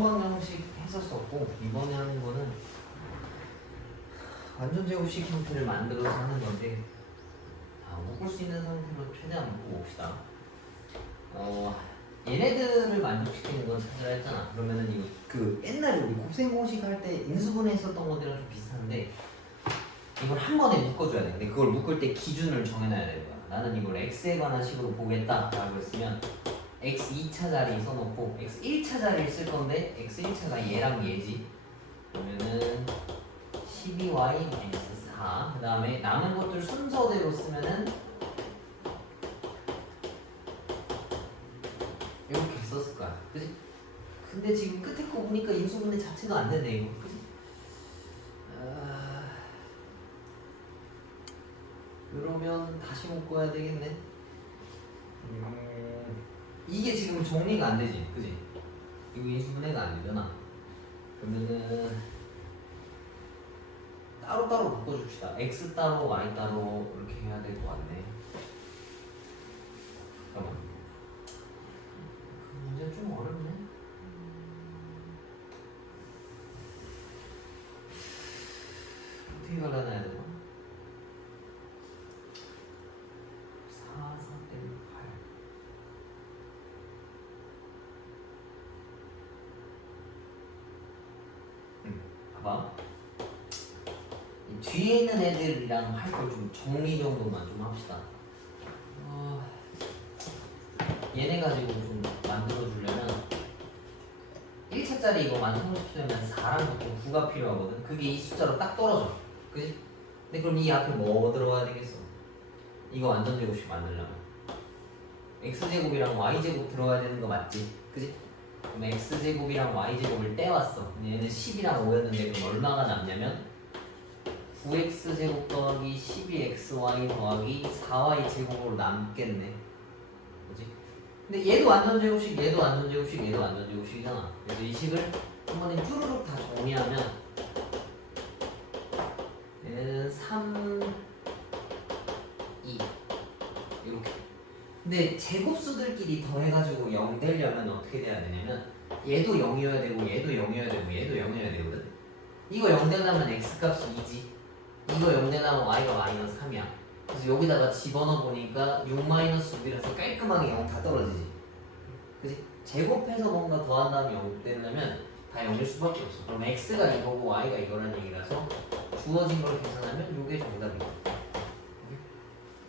정방정 형식 했었었고 이번에 하는 거는 완전 제곱식 형태를 만들어서 하는 건데 묶을 수 있는 상태로 최대한 묶어봅시다. 얘네들을 만족시키는 건 찾으라 했잖아. 그러면은 이거 그 옛날에 우리 곱셈 공식 할 때 인수분해 했었던 것들이랑 좀 비슷한데 이걸 한 번에 묶어줘야 돼. 근데 그걸 묶을 때 기준을 정해놔야 되는 거야. 나는 이걸 x에 관한 식으로 보겠다라고 했으면 x 2차 자리 써놓고 x 1차 자리를 쓸 건데 x 1차가 얘랑 얘지. 그러면은 12y-4. 그 다음에 남은 것들 순서대로 쓰면은 이렇게 썼을 거야. 그지? 근데 지금 끝에 거 보니까 인수분해 자체도 안 되네, 이거. 그지? 그러면 다시 묶어야 되겠네. 이게 지금 정리가 안 되지, 그지? 이거 인수분해가 안 되잖아. 그러면은 따로따로 바꿔줍시다. x 따로, y 따로 이렇게 해야 될 것 같네. 잠깐만. 문제 좀 어렵네. 어떻게 갈라놔야 되나? 4, 4 때문에 8. 봐봐. 이 뒤에 있는 애들이랑 할 걸 좀 정리 정도만 좀 합시다. 얘네 가지고 좀 만들어주려면 1차짜리 이거 완성시키려면 4랑 보통 9가 필요하거든. 그게 이 숫자로 딱 떨어져. 그지? 근데 그럼 이 앞에 뭐 들어가야 되겠어? 이거 완전 제곱식 만들려면 x제곱이랑 y제곱 들어가야 되는 거 맞지? 그지? 그럼 x제곱이랑 y제곱을 떼왔어. 얘는 10이랑 5였는데 그럼 얼마가 남냐면 9x제곱 더하기 12xy 더하기 4y제곱으로 남겠네. 뭐지? 근데 얘도 완전 제곱식, 얘도 완전 제곱식, 얘도 완전 제곱식이잖아. 그래서 이 식을 한 번에 쭈루룩 다 정리하면 얘는 3, 2 이렇게. 근데 제곱수들끼리 더해가지고 0 되려면 어떻게 돼야 되냐면 얘도 0이어야 되고 얘도 0이어야 되고 얘도 0이어야 되거든. 이거 0 되려면 x값이 2지. 이거 0 되려면 y가 마이너스 3이야. 그래서 여기다가 집어넣어 보니까 6 마이너스 6이라서 깔끔하게 0 다 떨어지지. 그치? 제곱해서 뭔가 더한 다음에 0 되려면 다 0일 수밖에 없어. 그럼 x가 이거고 y가 이거라는 얘기라서 주어진 걸 계산하면 이게 정답이야.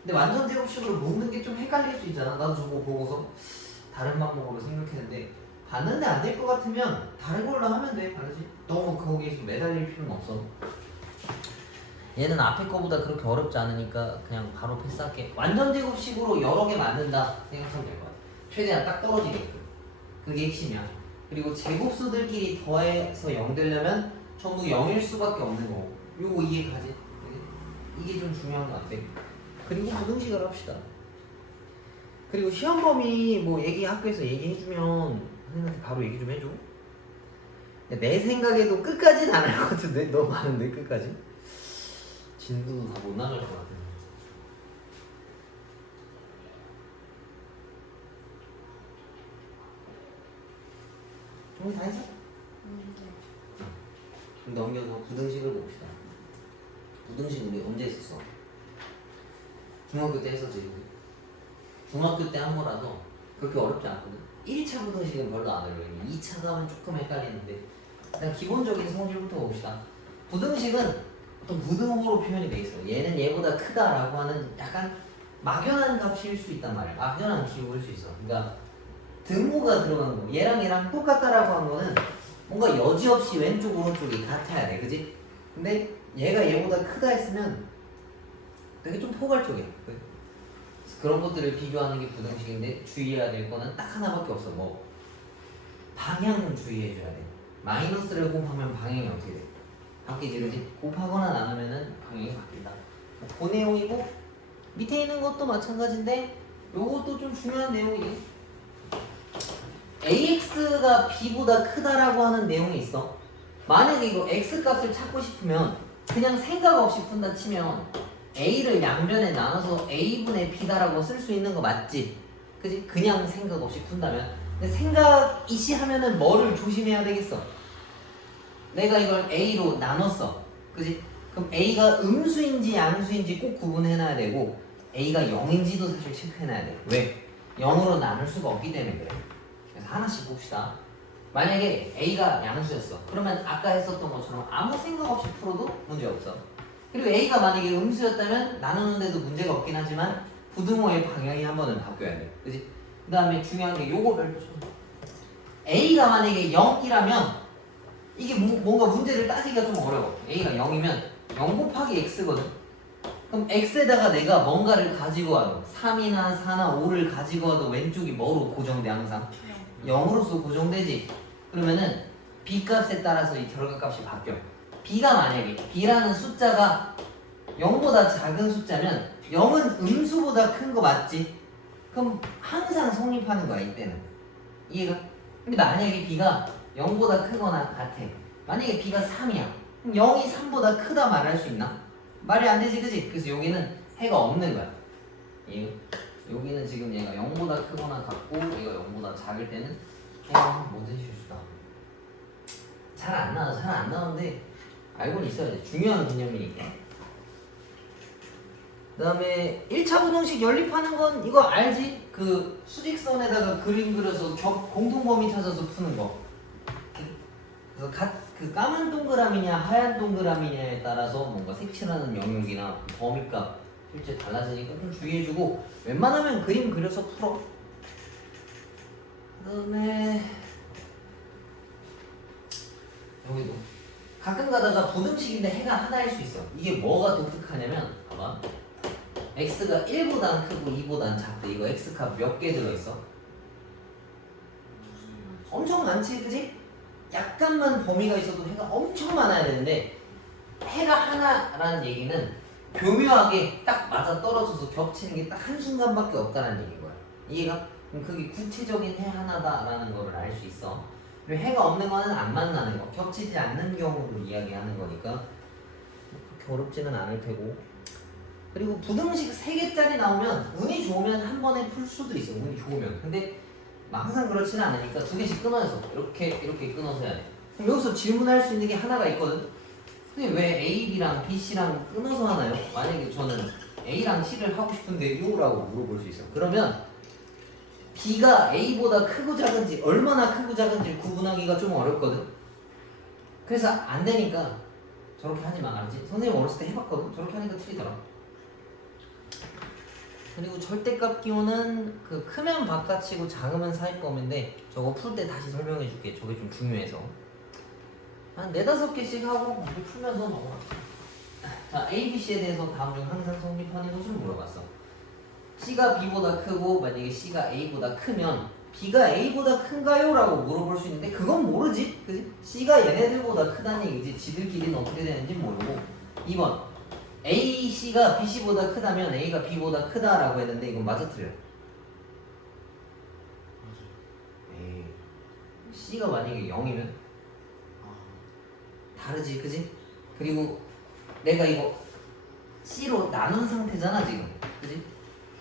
근데 완전 제곱식으로 묶는 게 좀 헷갈릴 수 있잖아. 나도 저거 보고서 다른 방법으로 생각했는데 봤는데 안 될 것 같으면 다른 걸로 하면 돼. 알지? 너무 거기에서 매달릴 필요는 없어. 얘는 앞에 거보다 그렇게 어렵지 않으니까 그냥 바로 패스할게. 완전 제곱식으로 여러 개 만든다 생각하면 될 것 같아. 최대한 딱 떨어지게끔. 그게 핵심이야. 그리고 제곱수들끼리 더해서 0 되려면 전부 0일 수밖에 없는 거고. 요거 이해가지? 이게 좀 중요한 것 같아. 그리고 부등식을 합시다. 그리고 시험 범위 뭐 학교에서 얘기해주면 선생님한테 바로 얘기 좀 해줘. 내 생각에도 끝까지는 안 할 것 같은데? 너무 많은데 끝까지? 진도도 다 못 나갈 것 같아. 정리 다 했어? 그럼 넘겨서 부등식을 봅시다. 부등식 우리 언제 했었어? 중학교 때 했었지. 중학교 때 한 거라서 그렇게 어렵지 않거든. 1차 부등식은 별로 안 어려워. 2차 가면 조금 헷갈리는데 일단 기본적인 성질부터 봅시다. 부등식은 보통 부등호로 표현이 돼 있어. 얘는 얘보다 크다라고 하는 약간 막연한 값일 수 있단 말이야. 막연한 기호일 수 있어. 그러니까 등호가 들어간 거. 얘랑 똑같다라고 한 거는 뭔가 여지없이 왼쪽 오른쪽이 같아야 돼. 그지? 근데 얘가 얘보다 크다 했으면 되게 좀 포괄적이야. 그런 것들을 비교하는 게 부등식인데 주의해야 될 거는 딱 하나밖에 없어. 뭐 방향은 주의해줘야 돼. 마이너스를 곱하면 방향이 어떻게 돼? 바뀌지, 그지? 곱하거나 나누면은 방향이 바뀐다. 그 내용이고 밑에 있는 것도 마찬가지인데 요것도 좀 중요한 내용이에요. AX가 B보다 크다라고 하는 내용이 있어. 만약에 이거 X 값을 찾고 싶으면 그냥 생각 없이 푼다 치면 A를 양변에 나눠서 A분의 B다라고 쓸 수 있는 거 맞지? 그지? 그냥 생각 없이 푼다면 근데 생각 이시하면은 뭐를 조심해야 되겠어? 내가 이걸 A로 나눴어. 그지? 그럼 A가 음수인지 양수인지 꼭 구분해놔야 되고 A가 0인지도 사실 체크해놔야 돼. 왜? 0으로 나눌 수가 없기 때문에 그래. 그래서 하나씩 봅시다. 만약에 A가 양수였어. 그러면 아까 했었던 것처럼 아무 생각 없이 풀어도 문제 없어. 그리고 A가 만약에 음수였다면 나누는데도 문제가 없긴 하지만 부등호의 방향이 한 번은 바뀌어야 돼. 그지? 그 다음에 중요한 게 요거 별로 좀. A가 만약에 0이라면 이게 뭔가 문제를 따지기가 좀 어려워. A가 0이면 0 곱하기 X거든. 그럼 X에다가 내가 뭔가를 가지고 와도 3이나 4나 5를 가지고 와도 왼쪽이 뭐로 고정돼 항상? 0으로서 고정되지. 그러면은 B 값에 따라서 이 결과값이 바뀌어. B가 만약에 B라는 숫자가 0보다 작은 숫자면 0은 음수보다 큰 거 맞지? 그럼 항상 성립하는 거야 이때는. 이해가? 근데 만약에 B가 0보다 크거나 같아. 만약에 B가 3이야. 그럼 0이 3보다 크다 말할 수 있나? 말이 안 되지, 그지? 그래서 여기는 해가 없는 거야. 여기는 지금 얘가 0보다 크거나 같고 얘가 0보다 작을 때는 해가 뭐든 실수다. 잘 안 나오는데 알고는 있어야지. 중요한 개념이니까. 그 다음에 1차 부등식 연립하는 건 이거 알지? 그 수직선에다가 그림 그려서 공통범위 찾아서 푸는 거. 그래서 그 까만 동그라미냐 하얀 동그라미냐에 따라서 뭔가 색칠하는 영역이나 그 범위값 실제 달라지니까 좀 주의해주고 웬만하면 그림 그려서 풀어. 그 다음에 여기도 가끔 가다가 부등식인데 해가 하나일 수 있어. 이게 뭐가 독특하냐면 봐봐. x가 1보단 크고 2보단 작대. 이거 x값 몇 개 들어있어? 엄청 많지, 그지? 약간만 범위가 있어도 해가 엄청 많아야 되는데 해가 하나라는 얘기는 교묘하게 딱 맞아 떨어져서 겹치는 게 딱 한순간밖에 없다는 얘기인 거야. 이해가? 그럼 그게 구체적인 해 하나다라는 거를 알 수 있어. 그리고 해가 없는 거는 안 만나는 거, 겹치지 않는 경우로 이야기하는 거니까 그렇게 어렵지는 않을 테고. 그리고 부등식 3개짜리 나오면 운이 좋으면 한 번에 풀 수도 있어. 운이 좋으면. 근데 항상 그렇지는 않으니까 2개씩 끊어서 이렇게 끊어서 해야 돼. 그럼 여기서 질문할 수 있는 게 하나가 있거든. 근데 왜 A, B랑 B, C랑 끊어서 하나요? 만약에 저는 A랑 C를 하고 싶은데 이거라고 물어볼 수 있어. 그러면 B가 A보다 크고 작은지 얼마나 크고 작은지 구분하기가 좀 어렵거든. 그래서 안 되니까 저렇게 하지 마. 알지? 선생님 어렸을 때 해봤거든. 저렇게 하니까 틀리더라. 그리고 절대값 기호는 그 크면 바깥이고 작으면 사이범인데 저거 풀 때 다시 설명해 줄게. 저게 좀 중요해서 한 4-5개씩 하고 풀면서 넘어갑시다. 자, A, B, C에 대해서 다음 중 항상 성립하는 것을 물어봤어. C가 B보다 크고 만약에 C가 A보다 크면 B가 A보다 큰가요? 라고 물어볼 수 있는데 그건 모르지, 그지? C가 얘네들보다 크다는 얘기지 지들끼리는 어떻게 되는지 모르고. 2번 A, C가 B, C보다 크다면 A가 B보다 크다라고 했는데 이건 맞아 틀려? 에이, C가 만약에 0이면 다르지, 그지? 그리고 내가 이거 C로 나눈 상태잖아 지금, 그지?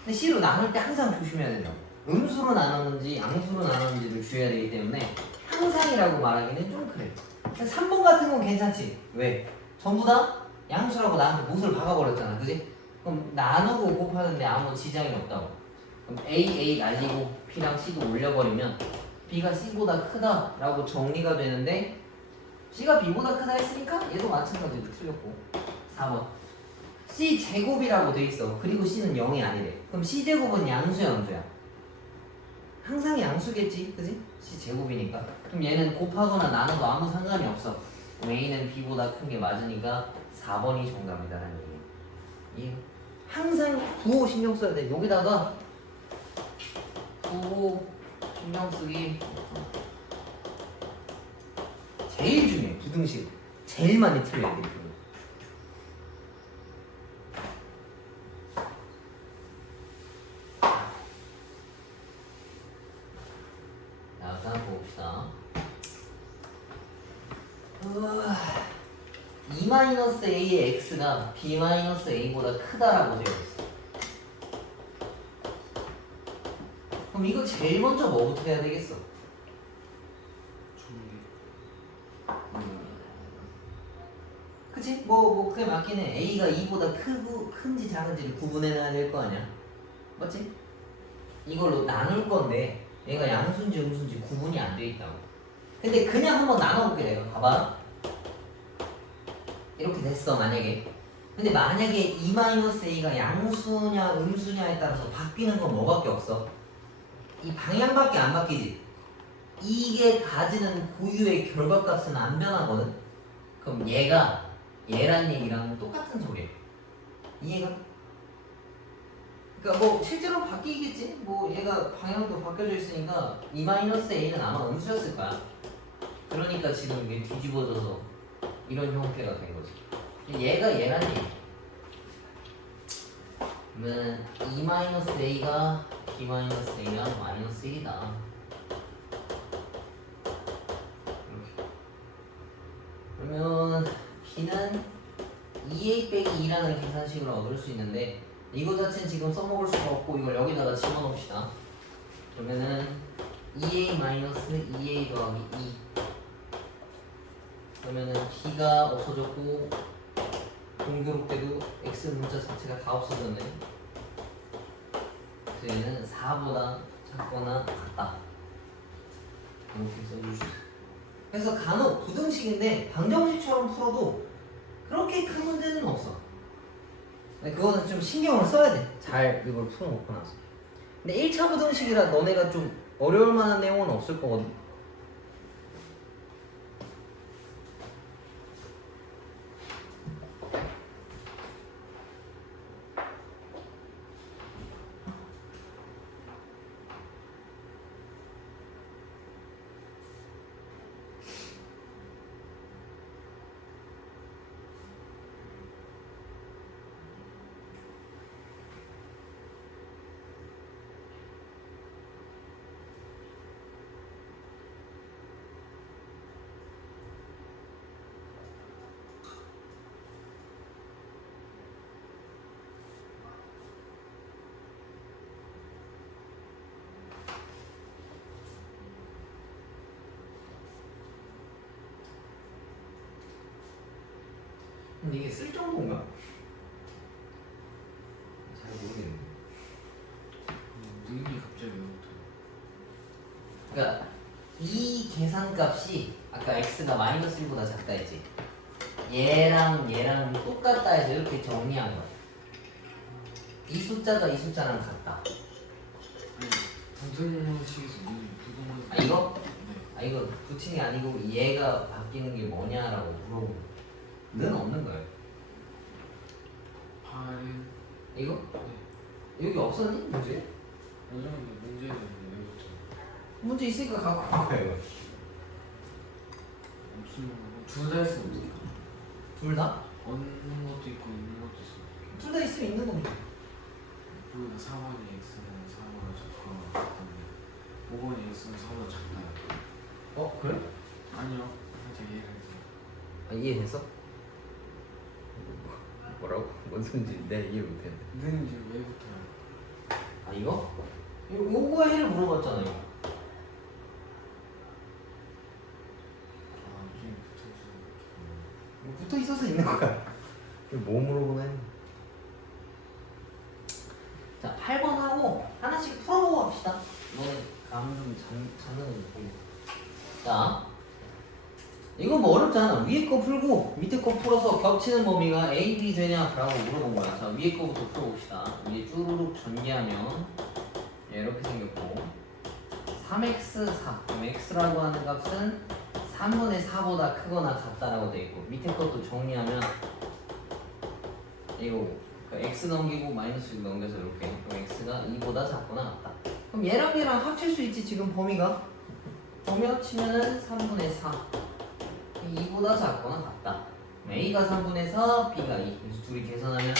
근데 C로 나눌 때 항상 조심해야 된다. 음수로 나눴는지 양수로 나눴는지를 주의해야 되기 때문에 항상이라고 말하기는 좀 그래. 3번 같은 건 괜찮지? 왜? 전부 다 양수라고 나한테 못을 박아버렸잖아, 그지? 그럼 나누고 곱하는데 아무 지장이 없다고. 그럼 A 날리고 B랑 C도 올려버리면 B가 C보다 크다라고 정리가 되는데 C가 B보다 크다 했으니까 얘도 마찬가지로 틀렸고. 4번 C 제곱이라고 돼 있어. 그리고 C는 0이 아니래. 그럼 C 제곱은 양수야, 음수야? 항상 양수겠지, 그지? C 제곱이니까. 그럼 얘는 곱하거나 나눠도 아무 상관이 없어. A는 B보다 큰 게 맞으니까 4번이 정답이다라는 얘기야. 항상 구호 신경 써야 돼. 여기다가 구호 신경 쓰기 제일 중요해. 부등식 제일 많이 틀려야 돼. 자, 다음 봅시다. 2-A의 x가 B-A보다 크다라고 되어 있어. 그럼 이거 제일 먼저 뭐부터 해야 되겠어? 뭐 그게 맞긴 해. A가 2보다 큰지 작은지를 구분해놔야 될 거 아니야. 맞지? 이걸로 나눌 건데 얘가 양수인지 음수인지 구분이 안 돼 있다고. 근데 그냥 한번 나눠볼게 내가. 봐봐. 이렇게 됐어 만약에. 근데 만약에 2-a가 양수냐 음수냐에 따라서 바뀌는 건 뭐밖에 없어? 이 방향밖에 안 바뀌지. 이게 가지는 고유의 결과값은 안 변하거든. 그럼 얘가 얘란 얘기랑 똑같은 소리야. 이해가? 그러니까 뭐 실제로 바뀌겠지. 뭐 얘가 방향도 바뀌어져 있으니까 2-a는 아마 음수였을 거야. 그러니까 지금 이게 뒤집어져서 이런 형태가 된 거지. 얘가 얘란 얘기. 그러면 2-a가 b-a랑 마이너스 1이다. 이렇게. 그러면 b는 2a 빼기 2라는 계산식을 얻을 수 있는데 이거 자체는 지금 써먹을 수가 없고 이걸 여기다가 집어넣읍시다. 그러면은 2a 마이너스 2a 더하기 2. 그러면은 b가 없어졌고 공교롭게도 x 문자 자체가 다 없어졌네. 그래서 얘는 4보다 작거나 같다. 이렇게 써주시죠. 그래서 간혹 부등식인데 방정식처럼 풀어도 그렇게 큰 문제는 없어. 근데 그거는 좀 신경을 써야 돼. 잘 이걸 풀어놓고 나서. 근데 1차 부등식이라 너네가 좀 어려울 만한 내용은 없을 거거든. 근데 이게 쓸 정도인가? 잘 모르겠네. 능이 갑자기 왜부터? 그러니까 이 계산값이 아까 x가 마이너스 1보다 작다 했지. 얘랑 똑같다 해서 이렇게 정리한 거야. 이 숫자가 이 숫자랑 같다. 아니 방정식에서 능이 부동한. 아 이거? 네. 아 이거 붙인 게 아니고 얘가 바뀌는 게 뭐냐라고 물어보는. 는 없는 거예요. 8. 이거? 네. 여기 없었니? 문제? 원장님 문제는 왜부터? 문제 있으니까 갖고 온 거예요. 없으면 둘 다 했으면 어떡해? 둘 다? 없는 것도 있고 있는 것도 있어. 둘 다 있으면 있는 겁니다. 그 4번이 x는 4번보다 작거나 같던데 5번이 x는 4번보다 작다. 어? 그래? 아니요. 살짝 이해를 해서. 아 이해됐어? 뭐라고? 뭔 소린지 내가 이해 못했는데. 는 이제 왜부터요? 아 이거? 요거 해를 물어봤잖아 이거. 아 좀 붙어있어. 이거 붙어 있어서 있는 거야. 이거 뭐 물어보나 했네. 자 8번하고 하나씩 풀어보고 합시다. 이거는 감좀 잡는 거 보고. 자 이거 뭐 어렵잖아. 위에 거 풀고 밑에 거 풀어서 겹치는 범위가 A, B 되냐라고 물어본 거야. 자 위에 거부터 풀어봅시다. 위에 쭈루룩 전개하면 이렇게 생겼고 3x4 그럼 x라고 하는 값은 3분의 4보다 크거나 같다라고 돼 있고 밑에 것도 정리하면 이거 x 넘기고 마이너스 6 넘겨서 이렇게 그럼 x가 2보다 작거나 같다. 그럼 얘랑 합칠 수 있지. 지금 범위가 범위 치면은 3분의 4 2보다 작거나 같다. A가 3분의 4, B가 2. 그래서 둘이 계산하면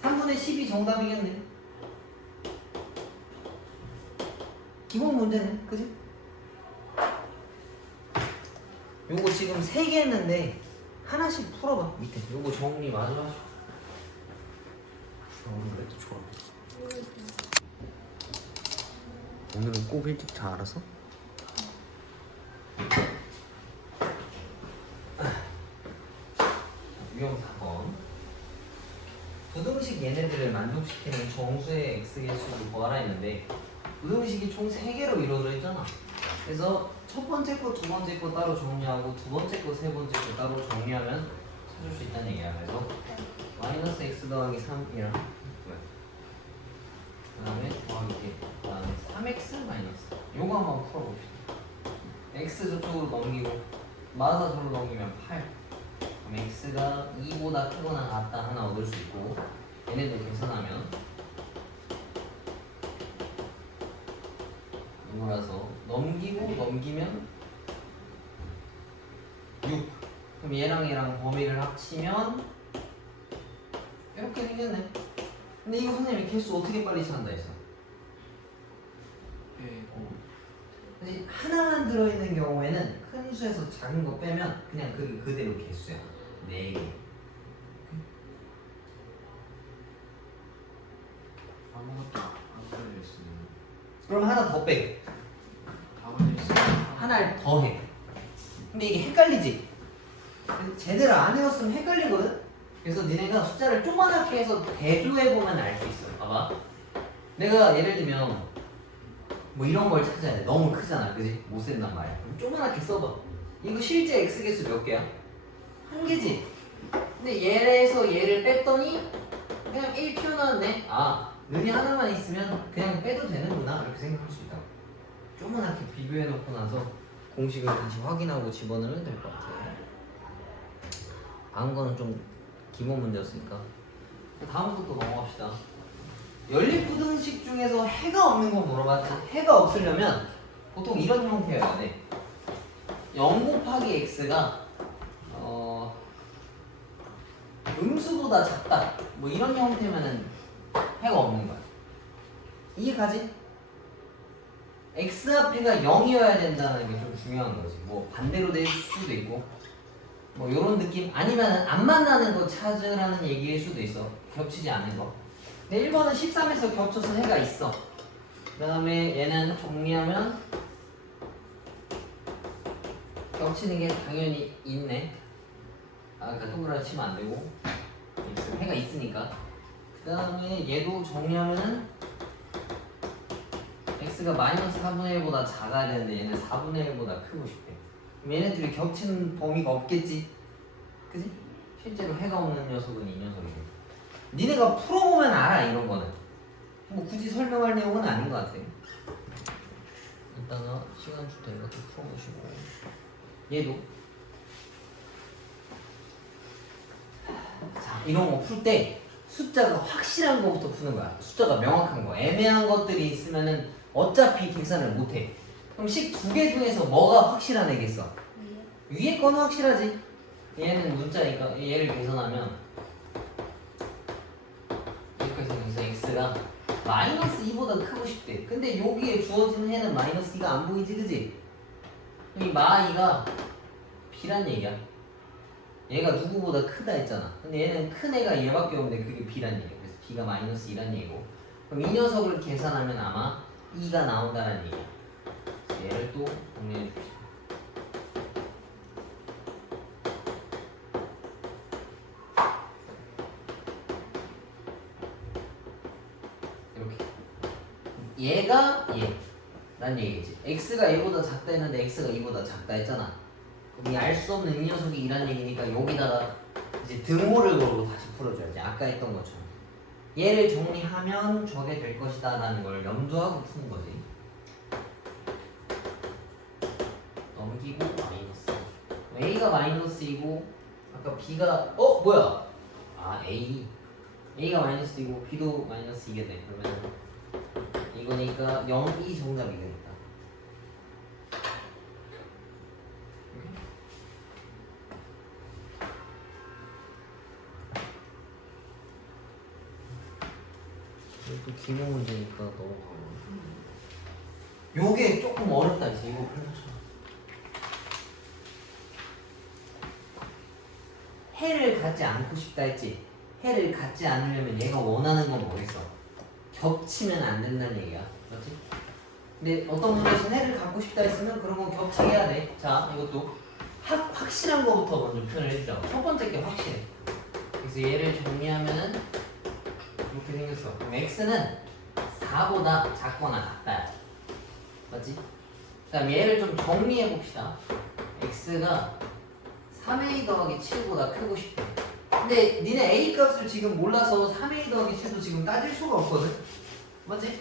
3분의 10이 정답이겠네. 기본 문제네, 그지? 요거 지금 3개 했는데 하나씩 풀어봐. 밑에 요거 정리 마저 하시고. 오늘 그래도 좋아. 오늘은 꼭 일찍 자 알았어? 유형사 부등식 얘네들을 만족시키는 정수의 x개수를 구하라 했는데 부등식이 총 3개로 이루어져 있잖아. 그래서 첫 번째 거, 두 번째 거 따로 정리하고 두 번째 거, 세 번째 거 따로 정리하면 찾을 수 있다는 얘기야. 그래서 마이너스 x 더하기 3이랑 그 다음에 더하기 그 다음에 3x 마이너스 요거 한번 풀어봅시다. x 저쪽으로 넘기고 마사 저로 넘기면 8. 그럼 x가 2보다 크거나 같다 하나 얻을 수 있고 얘네들 계산하면 이거라서 넘기면 6. 그럼 얘랑 범위를 합치면 이렇게 생겼네. 근데 이거 선생님이 개수 어떻게 빨리 찾는다 했어? 그치? 하나만 들어있는 경우에는 큰 수에서 작은 거 빼면 그냥 그대로 개수야. 4개. 아무것도 안 걸려 있으면 그럼 하나 더 빼. 다 걸려 있으면 하나를 더 해. 근데 이게 헷갈리지? 제대로 안 해왔으면 헷갈리거든? 그래서 니네가 숫자를 조그맣게 해서 대조해보면 알 수 있어. 봐봐. 내가 예를 들면 뭐 이런 걸 찾아야 돼. 너무 크잖아. 그지? 못 쓴단 말이야. 그럼 조그맣게 써봐. 이거 실제 x개수 몇 개야? 한 개지? 근데 얘에서 얘를 뺐더니 그냥 1표 나왔네. 아, 눈이 하나만 있으면 그냥 빼도 되는구나. 이렇게 생각할 수 있다. 조그맣게 비교해놓고 나서 공식을 다시 확인하고 집어넣으면 될 것 같아. 다음 거는 좀 기본 문제였으니까 다음 것도 넘어갑시다. 연립부등식 중에서 해가 없는 거 물어봤지? 해가 없으려면 보통 이런 형태여야 돼. 0 곱하기 x가 음수보다 작다 뭐 이런 형태면은 해가 없는 거야. 이해가지? x 앞에가 0이어야 된다는 게 좀 중요한 거지. 뭐 반대로 될 수도 있고 뭐 요런 느낌. 아니면 안 만나는 거 찾으라는 얘기일 수도 있어. 겹치지 않은 거. 근데 1번은 13에서 겹쳐서 해가 있어. 그 다음에 얘는 정리하면 겹치는 게 당연히 있네. 그러니까 동그라미 치면 안 되고 해가 있으니까. 그 다음에 얘도 정리하면은 x가 마이너스 4분의 1보다 작아야 되는데 얘는 4분의 1보다 크고 싶대. 그럼 얘네들이 겹치는 범위가 없겠지? 그지? 실제로 해가 없는 녀석은 이 녀석이고. 니네가 풀어보면 알아. 이런 거는 뭐 굳이 설명할 내용은 아닌 것 같아. 이따가 시간 줄 테니까 또 풀어보시고. 얘도 자, 이런 거 풀 때 숫자가 확실한 거부터 푸는 거야. 숫자가 명확한 거. 애매한 것들이 있으면은 어차피 계산을 못해. 그럼 식 2개 중에서 뭐가 확실한 애겠어? 위에 거는 확실하지. 얘는 문자니까 얘를 계산하면 여기까지 생겨서 x가 마이너스 2보다 크고 싶대. 근데 여기에 주어지는 해는 마이너스 2가 안 보이지, 그지? 이 마2가 b란 얘기야. 얘가 누구보다 크다 했잖아. 근데 얘는 큰 애가 얘밖에 없는데 그게 b란 얘기야. 그래서 b가 마이너스 2란 얘기고. 그럼 이 녀석을 계산하면 아마 2가 나온다는 얘기야. 얘를 또 정리해 줍시다. 이렇게. 얘가 란 얘기지. x가 얘보다 작다 했는데 x가 2보다 작다 했잖아. 그럼 이 알 수 없는 이 녀석이 2란 얘기니까 여기다가 이제 등호를 걸고 다시 풀어줘야지. 아까 했던 것처럼. 얘를 정리하면 저게 될 것이다 라는 걸 염두하고 푸는 거지. 넘기고 마이너스. a가 마이너스이고 아까 b가 뭐야? a가 마이너스이고 b도 마이너스이겠네. 그러면 이거니까 0, 2 정답이 되겠다. 또 기본 문제니까 넘어가고. 요게 조금 어렵다 이제. 이거 풀어줘. 해를 갖지 않고 싶다 했지. 해를 갖지 않으려면 얘가 원하는 건 뭐겠어? 겹치면 안 된다는 얘기야. 맞지? 근데 어떤 문제에서 해를 갖고 싶다 했으면 그런 건 겹치게 해야 돼. 자, 이것도 확실한 거부터 먼저 표현을 해주자. 첫 번째 게 확실해. 그래서 얘를 정리하면은 이렇게 생겼어. 그럼 x는 4보다 작거나 같다. 맞지? 그 다음 얘를 좀 정리해 봅시다. x가 3a 더하기 7보다 크고 싶대. 근데 니네 a 값을 지금 몰라서 3a 더하기 7도 지금 따질 수가 없거든? 맞지?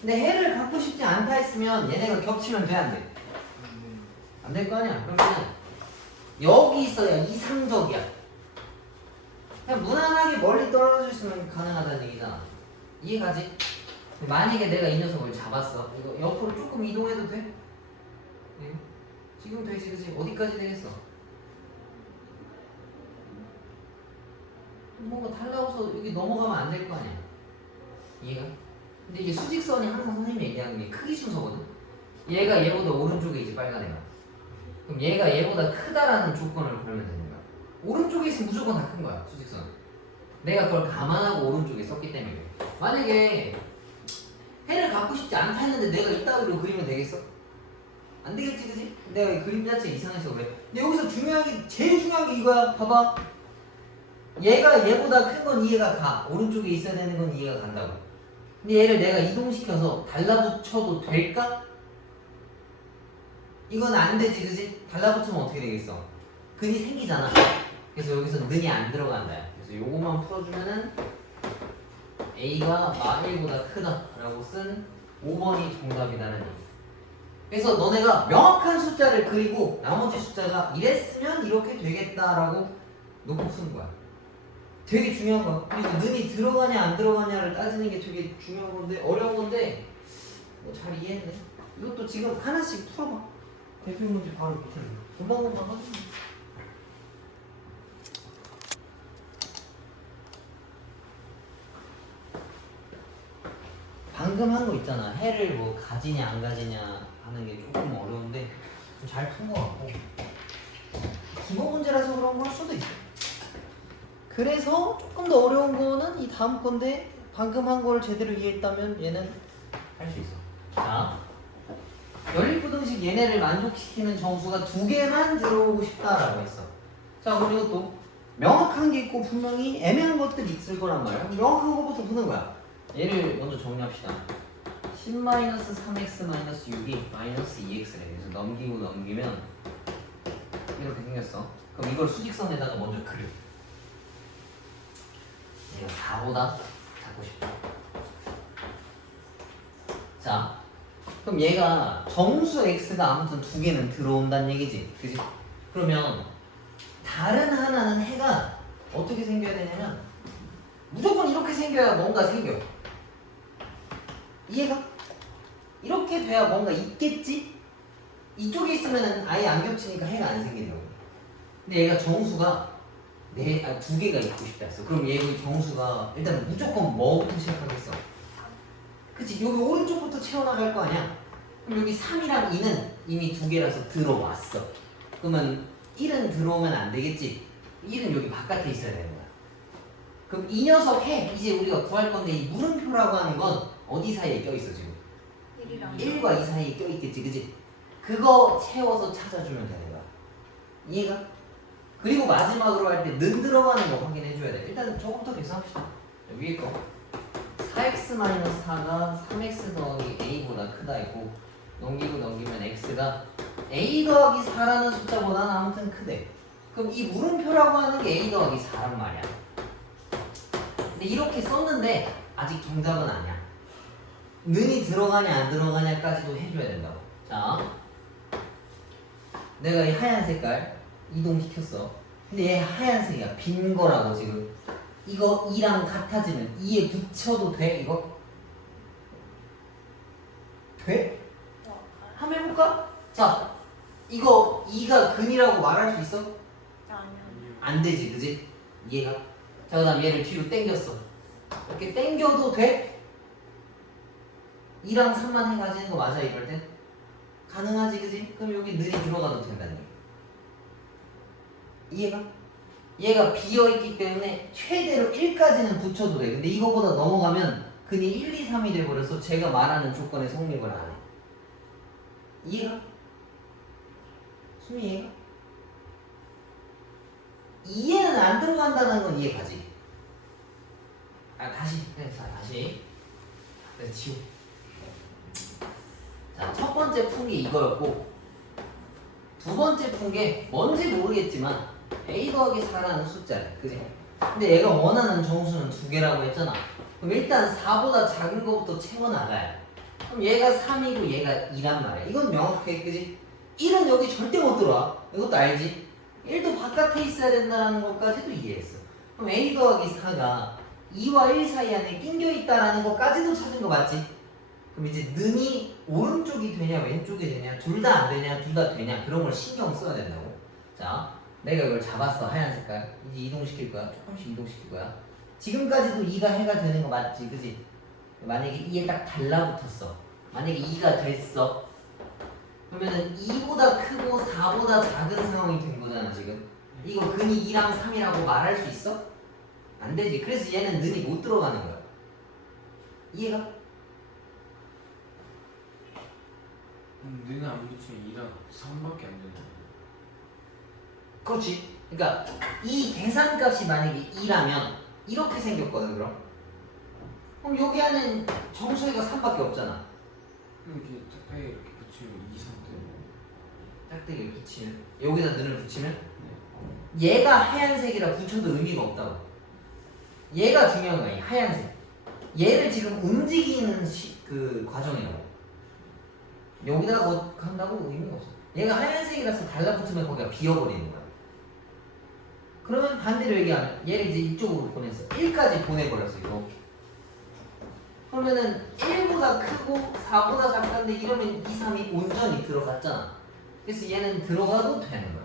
근데 해를 갖고 싶지 않다 했으면 얘네가 겹치면 돼, 안 돼? 안 될 거 아니야? 그러면 여기 있어야 이상적이야. 그냥 무난하게 멀리 떨어져 있으면 가능하다는 얘기잖아. 이해가지? 만약에 내가 이 녀석을 잡았어. 이거 옆으로 조금 이동해도 돼? 네. 지금 되지, 그지? 어디까지 되겠어? 뭔가 달라서 여기 넘어가면 안 될 거 아니야. 이해가? 근데 이게 수직선이 항상 선생님이 얘기하는 게 크기 순서거든? 얘가 얘보다 오른쪽에 있지, 빨간 애가. 그럼 얘가 얘보다 크다라는 조건을 걸면 되는 거야. 오른쪽에 있으면 무조건 다 큰 거야, 수직선. 내가 그걸 감안하고 오른쪽에 썼기 때문에. 만약에 해를 갖고 싶지 않다 했는데 내가 이따위로 그리면 되겠어? 안 되겠지, 그지? 내가 이 그림 자체 이상해서 그래. 근데 여기서 제일 중요한 게 이거야. 봐봐. 얘가 얘보다 큰 건 이해가 가. 오른쪽에 있어야 되는 건 이해가 간다고. 근데 얘를 내가 이동시켜서 달라붙여도 될까? 이건 안 되지, 그지? 달라붙으면 어떻게 되겠어? 근이 생기잖아. 그래서 여기서 는이 안 들어간다. 그래서 요거만 풀어주면은 A가 마1보다 크다라고 쓴 5번이 정답이다라는 얘기. 그래서 너네가 명확한 숫자를 그리고 나머지 숫자가 이랬으면 이렇게 되겠다라고 놓고 푸는 거야. 되게 중요한 거야. 그리고 는이 들어가냐 안 들어가냐를 따지는 게 되게 중요한 건데 어려운 건데 뭐 잘 이해했네. 이것도 지금 하나씩 풀어봐. 대표 문제 바로 밑에 금방금방 하지. 방금 한 거 있잖아. 해를 뭐 가지냐 안 가지냐 하는 게 조금 어려운데 잘 푼 거 같고 기본 문제라서 그런 걸 수도 있어. 그래서 조금 더 어려운 거는 이 다음 건데 방금 한 걸 제대로 이해했다면 얘는 할 수 있어. 자, 연립부등식 얘네를 만족시키는 정수가 2개만 들어오고 싶다라고 했어. 자, 그리고 또 명확한 게 있고 분명히 애매한 것들이 있을 거란 말이야. 명확한 것부터 푸는 거야. 얘를 먼저 정리합시다. 10-3x-6이 -2x래. 그래서 넘기고 넘기면 이렇게 생겼어. 그럼 이걸 수직선에다가 먼저 그려. 얘가 4보다 작고 싶다. 자, 그럼 얘가 정수 x가 아무튼 2개는 들어온다는 얘기지, 그지? 그러면 다른 하나는 해가 어떻게 생겨야 되냐면 무조건 이렇게 생겨야 뭔가 생겨. 이해가? 이렇게 돼야 뭔가 있겠지? 이쪽에 있으면 아예 안 겹치니까 해가 안 생긴다고. 근데 얘가 정수가 2개가 있고 싶다 했어. 그럼 얘의 정수가 일단 무조건 뭐부터 시작하겠어? 그치? 여기 오른쪽부터 채워나갈 거 아니야? 그럼 여기 3이랑 2는 이미 2개라서 들어왔어. 그러면 1은 들어오면 안 되겠지? 1은 여기 바깥에 있어야 되는 거야. 그럼 이 녀석 해! 이제 우리가 구할 건데 이 물음표라고 하는 건 어디 사이에 껴있어 지금? 1과 2 사이에 껴있겠지, 그치? 그거 채워서 찾아주면 되는 거야. 이해가? 그리고 마지막으로 할 때 는 들어가는 거 확인해줘야 돼. 일단 저거부터 계산합시다. 위에 거 4x-4가 3x 더하기 a보다 크다 했고 넘기고 넘기면 x가 a 더하기 4라는 숫자보다는 아무튼 크대. 그럼 이 물음표라고 하는 게 a 더하기 4란 말이야. 근데 이렇게 썼는데 아직 정답은 아니야. 는이 들어가냐 안 들어가냐까지도 해줘야 된다고. 자, 내가 이 하얀 색깔 이동시켰어. 근데 얘 하얀색이야. 빈 거라고 지금. 이거 2랑 같아지면 2에 붙여도 돼? 이거? 돼? 한번 해볼까? 자, 이거 2가 근이라고 말할 수 있어? 아니요. 안 되지, 그지? 이해가? 자, 그 다음 얘를 뒤로 당겼어. 이렇게 당겨도 돼? 2랑 3만 해가지는 거 맞아, 이럴 땐? 가능하지, 그지? 그럼 여기 는이 들어가도 된다는 얘기. 이해가? 얘가 비어있기 때문에 최대로 1까지는 붙여도 돼. 근데 이거보다 넘어가면 근이 1, 2, 3이 돼버려서 제가 말하는 조건에 성립을 안 해. 이해가? 수미 이해가? 이해는 안 들어간다는 건 이해가지? 다시. 자, 다시. 그래서 지워. 자, 첫 번째 푼 게 이거였고, 두 번째 푼 게 뭔지 모르겠지만 a 더하기 4라는 숫자래. 그지? 근데 얘가 원하는 정수는 두 개라고 했잖아. 그럼 일단 4보다 작은 거부터 채워나가야. 그럼 얘가 3이고 얘가 2란 말이야. 이건 명확해. 그지? 1은 여기 절대 못 들어와. 이것도 알지? 1도 바깥에 있어야 된다는 것까지도 이해했어. 그럼 a 더하기 4가 2와 1 사이 안에 낑겨 있다라는 것까지도 찾은 거 맞지? 그럼 이제 는이 오른쪽이 되냐 왼쪽이 되냐 둘 다 안 되냐 둘 다 되냐 그런 걸 신경 써야 된다고. 자, 내가 이걸 잡았어. 하얀 색깔. 이제 이동시킬 거야. 조금씩 이동시킬 거야. 지금까지도 2가 해가 되는 거 맞지? 그지? 만약에 2에 딱 달라붙었어. 만약에 2가 됐어. 그러면은 2보다 크고 4보다 작은 상황이 된 거잖아 지금. 이거 근이 2랑 3이라고 말할 수 있어? 안 되지. 그래서 얘는 는이 못 들어가는 거야. 이해가? 너는 안 붙이면 2랑 3밖에 안 되는 거야. 그렇지. 그러니까 이 계산값이 만약에 2라면 이렇게 생겼거든. 그럼 여기 안에 정수의가 3밖에 없잖아. 이렇게 짝짝이 이렇게 붙이면 2, 3 되는 짝대기 붙이면 여기다 는을 붙이면 얘가 하얀색이라 붙여도 의미가 없다고. 얘가 중요한 거야. 이 하얀색. 얘를 지금 움직이는 그 과정이라고. 여기다가 뭐 한다고 의미가 없어. 얘가 하얀색이라서 달라붙으면 거기가 비어버리는 거야. 그러면 반대로 얘기하면 얘를 이제 이쪽으로 보냈어. 1까지 보내버렸어. 이렇게. 그러면은 1보다 크고 4보다 작다는데 이러면 2, 3이 온전히 들어갔잖아. 그래서 얘는 들어가도 되는 거야.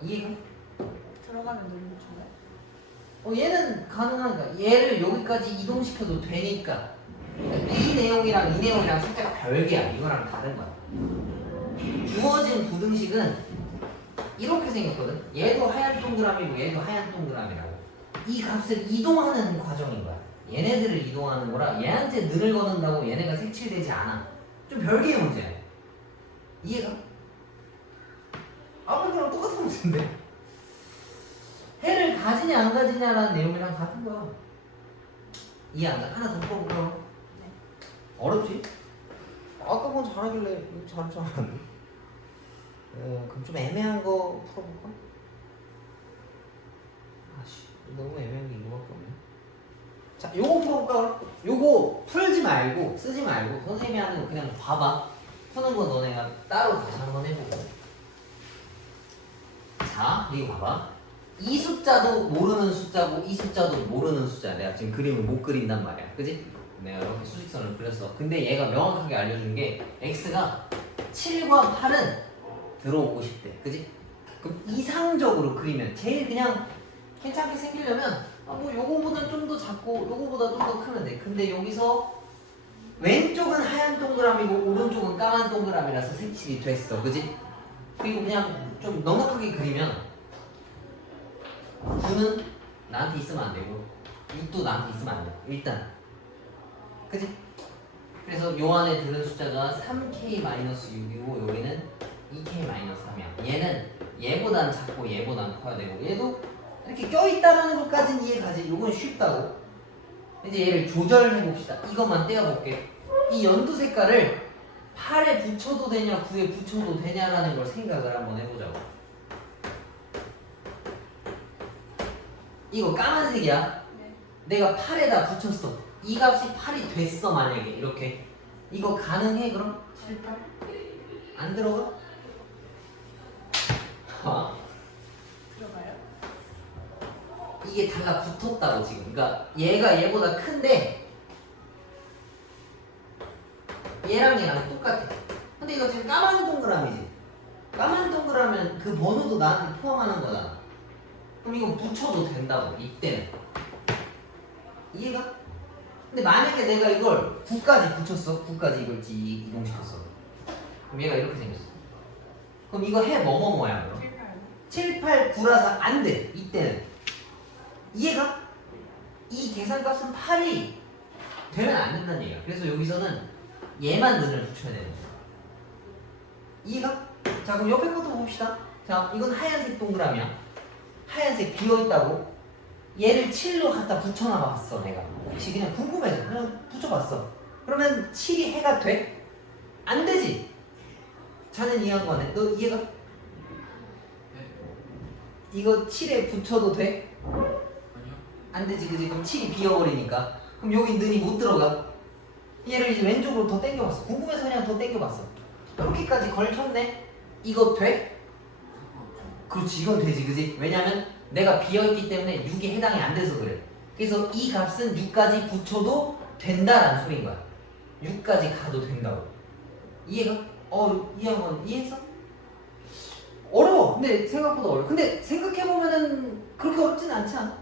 이해가? 들어가면 누르면 좋아요? 얘는 가능하니까 얘를 여기까지 이동시켜도 되니까. 그러니까 이 내용이랑 이 내용이랑 살짝 별개야. 이거랑 다른 거야. 주어진 부등식은 이렇게 생겼거든. 얘도 하얀 동그라미고 얘도 하얀 동그라미라고. 이 값을 이동하는 과정인 거야. 얘네들을 이동하는 거라 얘한테 는을 거둔다고 얘네가 색칠되지 않아. 좀 별개의 문제야. 이해가? 아무래도 똑같은 문제인데 해를 가지냐 안 가지냐라는 내용이랑 같은 거야. 이해 안 가? 하나 더 풀어볼까? 네. 어렵지? 아까 건 잘하길래 이거 잘할 줄 알았는데. 그럼 좀 애매한 거 풀어볼까? 아씨, 너무 애매한 게 이거밖에 없네. 자, 요거 풀어볼까? 요거 풀지 말고 쓰지 말고 선생님이 하는 거 그냥 봐봐. 푸는 거 너네가 따로 다시 한번 해보고. 자, 이거 봐봐. 이 숫자도 모르는 숫자고 이 숫자도 모르는 숫자야. 내가 지금 그림을 못 그린단 말이야. 그지? 내가 이렇게 수직선을 그렸어. 근데 얘가 명확하게 알려준 게 x가 7과 8은 들어오고 싶대. 그지? 그럼 이상적으로 그리면 제일 그냥 괜찮게 생기려면 뭐 요거보다 좀 더 작고 요거보다 좀 더 크면 돼. 근데 여기서 왼쪽은 하얀 동그라미고 오른쪽은 까만 동그라미라서 색칠이 됐어. 그지? 그리고 그냥 좀 넉넉하게 그리면 9는 나한테 있으면 안 되고 6도 나한테 있으면 안 돼. 일단 그지? 그래서 요 안에 들은 숫자가 3k-6이고 여기는 2k-3이야. 얘는 얘보단 작고 얘보단 커야 되고 얘도 이렇게 껴있다라는 것까지는 이해가지. 요건 쉽다고. 이제 얘를 조절해 봅시다. 이것만 떼어볼게. 이 연두 색깔을 8에 붙여도 되냐 9에 붙여도 되냐라는 걸 생각을 한번 해보자고. 이거 까만색이야. 네. 내가 8에다 붙였어. 이 값이 8이 됐어. 만약에 이렇게 이거 가능해? 그럼? 7, 8? 안 들어가? 들어가요? 이게 달라붙었다고 지금. 그러니까 얘가 얘보다 큰데 얘랑 얘랑 똑같아. 근데 이거 지금 까만 동그라미지. 까만 동그라미는 그 번호도 나한테 포함하는 거잖아. 그럼 이거 붙여도 된다고 이때는. 이해가? 근데 만약에 내가 이걸 9까지 붙였어. 9까지 이걸 이동시켰어. 그럼 얘가 이렇게 생겼어. 그럼 이거 해 뭐뭐뭐야 그럼? 7, 8, 9라서 안 돼. 이때는. 이해가? 이 계산값은 8이 되면 안 된다는 얘기야. 그래서 여기서는 얘만 는을 붙여야 되는 거야. 이해가? 자, 그럼 옆에 것도 봅시다. 자, 이건 하얀색 동그라미야. 하얀색 비어있다고. 얘를 7로 갖다 붙여놔봤어 내가. 혹시 그냥 궁금해서 그냥 붙여봤어. 그러면 7이 해가 돼? 안 되지. 자넨 이해한 거네. 너 이해가? 네? 이거 7에 붙여도 돼? 아니요? 안 되지, 그지? 그럼 7이 비어버리니까. 그럼 여기 는이 못 들어가. 얘를 이제 왼쪽으로 더 당겨봤어. 궁금해서 그냥 더 당겨봤어. 이렇게까지 걸쳤네? 이거 돼? 상관없죠. 그렇지, 이건 되지, 그지? 왜냐면 내가 비어있기 때문에 6에 해당이 안 돼서 그래. 그래서 이 값은 6까지 붙여도 된다라는 소린 거야. 6까지 가도 된다고. 이해가? 이해한 건 이해했어? 어려워. 근데 생각보다 어려워. 근데 생각해보면은 그렇게 어렵진 않지 않아?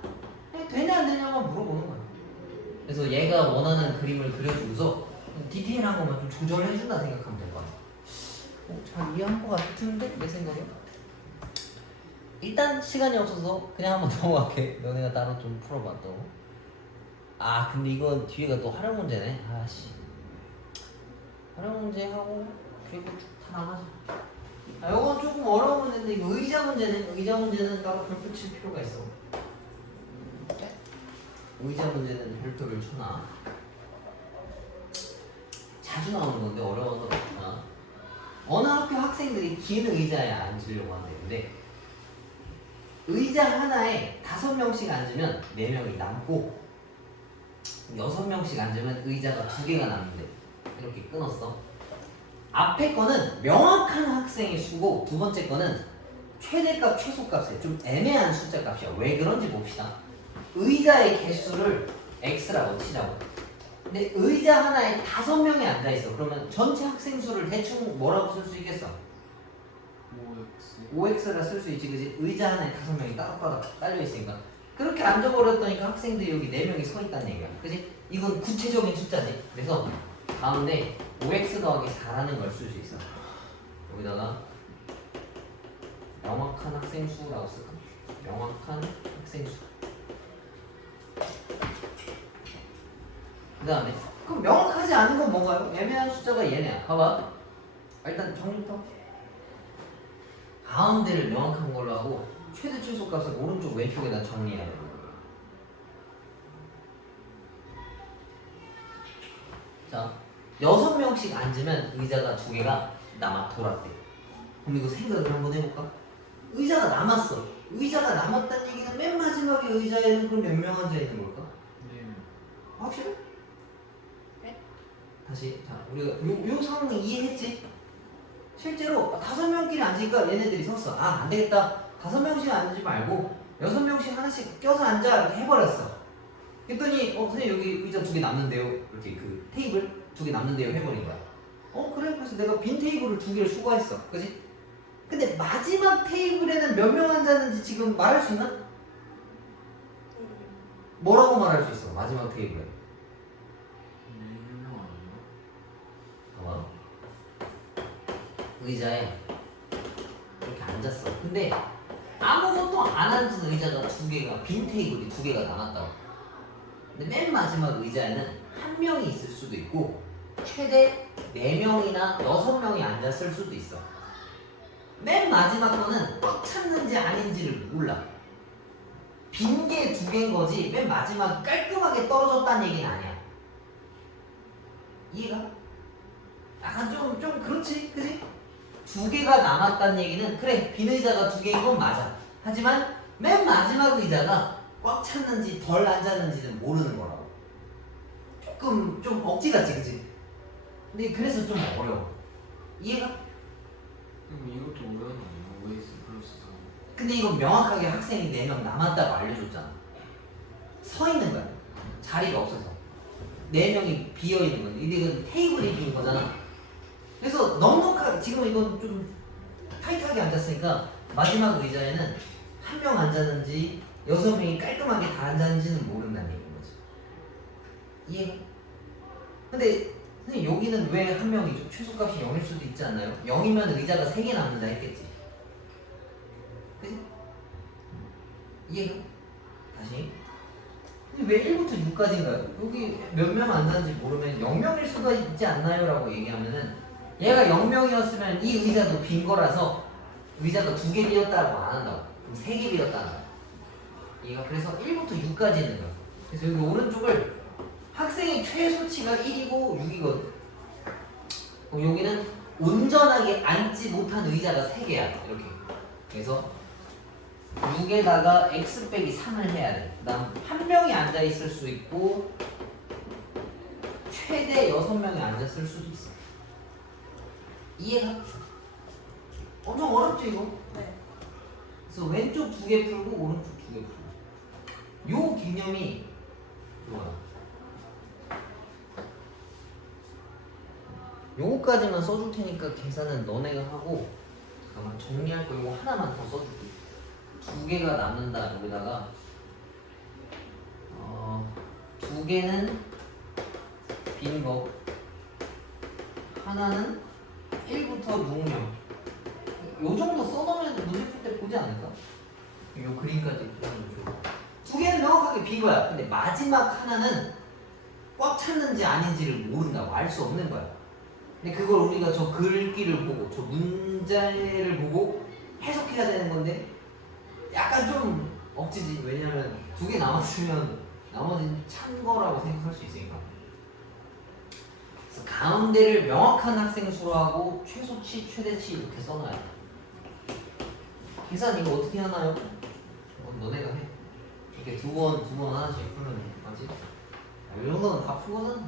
그냥 되냐 안 되냐만 물어보는 거야. 그래서 얘가 원하는 그림을 그려주고서 디테일한 것만 좀 조절해준다 생각하면 될 것 같아. 잘 이해한 것 같은데? 내 생각에? 일단 시간이 없어서 그냥 한번 넘어갈게. 너네가 따로 좀 풀어봐 또. 아 근데 이거 뒤에가 또 활용 문제네. 아씨. 활용 문제 하고 그리고 다 나가자. 아 이건 조금 어려운 문제인데 이거 의자 문제는 따로 별표 칠 필요가 있어. 의자 문제는 별표를 쳐놔. 자주 나오는 건데 어려워서 그렇구나. 어느 학교 학생들이 긴 의자에 앉으려고 한다는데 의자 하나에 5명씩 앉으면 4명이 남고 6명씩 앉으면 의자가 2개가 남는데 이렇게 끊었어. 앞에 거는 명확한 학생의 수고 두 번째 거는 최대값 최소값에 좀 애매한 숫자 값이야. 왜 그런지 봅시다. 의자의 개수를 x라고 치자고. 근데 의자 하나에 5명이 앉아있어. 그러면 전체 학생 수를 대충 뭐라고 쓸 수 있겠어? 5x라 쓸 수 있지, 그지? 의자 하나에 5명이 따닥따닥 딸려있으니까 그렇게 앉아버렸다니까 학생들이 여기 4명이 서 있다는 얘기야, 그지? 이건 구체적인 숫자지. 그래서 가운데 5x 더하기 4라는 걸 쓸 수 있어. 여기다가 명확한 학생 수라고 쓸까? 명확한 학생 수. 그 다음에 그럼 명확하지 않은 건 뭔가요? 애매한 숫자가 얘네야. 봐봐. 일단 정리부터. 가운데를 명확한 걸로 하고 최대 최소 값을 오른쪽 왼쪽에다 정리해야 돼. 자, 6명씩 앉으면 의자가 2개가 남아 돌았대. 그럼 이거 생각을 한번 해볼까? 의자가 남았어. 의자가 남았다는 얘기는 맨 마지막에 의자에는 그럼 몇 명 앉아 있는 걸까? 네. 확실해? 네. 다시, 자, 우리가 요 상황을 이해했지? 실제로 5명끼리 앉으니까 얘네들이 섰어. 아, 안 되겠다. 5명씩 앉지 말고 6명씩 하나씩 껴서 앉아. 이렇게 해버렸어. 그랬더니, 선생님 여기 의자 2개 남는데요. 이렇게 그 테이블 2개 남는데요. 해버린 거야. 그래. 그래서 내가 빈 테이블을 2개를 수거했어. 그지? 근데 마지막 테이블에는 몇 명 앉았는지 지금 말할 수 있나? 뭐라고 말할 수 있어? 마지막 테이블에. 1명 아니에요? 봐봐. 의자에 이렇게 앉았어. 근데 아무것도 안 앉은 의자가 2개가, 빈 테이블이 2개가 남았다고. 근데 맨 마지막 의자에는 1명이 있을 수도 있고 최대 4명이나 6명이 앉았을 수도 있어. 맨 마지막 거는 꽉 찼는지 아닌지를 몰라. 빈 게 2개인 거지 맨 마지막 깔끔하게 떨어졌다는 얘기는 아니야. 이해가? 약간 좀 그렇지, 그지? 2개가 남았다는 얘기는 그래, 빈 의자가 2개인 건 맞아. 하지만 맨 마지막 의자가 꽉 찼는지 덜 앉았는지는 모르는 거라고. 조금 좀 억지 같지, 그지? 근데 그래서 좀 어려워. 이해가? 그럼 이것도 어려운 거 아니에요? OS 플러스 4. 근데 이건 명확하게 학생이 4명 남았다고 알려줬잖아. 서 있는 거야. 자리가 없어서. 4명이 비어 있는 거야. 이건 테이블이 빈 거잖아. 그래서 넉넉하게, 지금 이건 좀 타이트하게 앉았으니까 마지막 의자에는 1명 앉았는지 6명이 깔끔하게 다 앉았는지는 모른다는 얘기인 거지. 이해가? 근데 선생님 여기는 왜 1명이죠? 최소값이 0일 수도 있지 않나요? 0이면 의자가 3개 남는다 했겠지. 그치? 이해가? 다시. 근데 왜 1부터 6까지인가요? 여기 몇 명 앉았는지 모르면 0명일 수가 있지 않나요? 라고 얘기하면은 얘가 0명이었으면 이 의자도 빈 거라서 의자가 2개 비었다고 안 한다고. 그럼 3개 비었다는 거야. 얘가 그래서 1부터 6까지 있는 거야. 그래서 여기 오른쪽을 학생의 최소치가 1이고 6이거든. 그럼 여기는 온전하게 앉지 못한 의자가 3개야. 이렇게. 그래서 6에다가 x 빼기 3을 해야 돼. 그 다음 한 명이 앉아 있을 수 있고 최대 6명이 앉았을 수도 있어. 이해가? 엄청 어렵지 이거? 네. 그래서 왼쪽 2개 풀고 오른쪽 2개 풀고 요 개념이 뭐야? 요거까지만 써줄 테니까 계산은 너네가 하고 잠깐만 정리할 거 이거 하나만 더 써줄게. 2개가 남는다 여기다가 2개는 빈 거 하나는 1부터 6명 요 정도 써놓으면 문제 풀 때 보지 않을까? 요 그림까지 그려주고 2개는 명확하게 빈 거야. 근데 마지막 하나는 꽉 찼는지 아닌지를 모른다고 알 수 없는 거야. 근데 그걸 우리가 저 글귀를 보고 저 문제를 보고 해석해야 되는 건데 약간 좀 억지지. 왜냐면 2개 남았으면 나머지는 찬 거라고 생각할 수 있으니까. 그래서 가운데를 명확한 학생 수로 하고 최소치, 최대치 이렇게 써놔야 돼. 계산 이거 어떻게 하나요? 너네가 해. 이렇게 두 번 하나씩 풀면 돼. 맞지? 이 정도는 다 풀거든.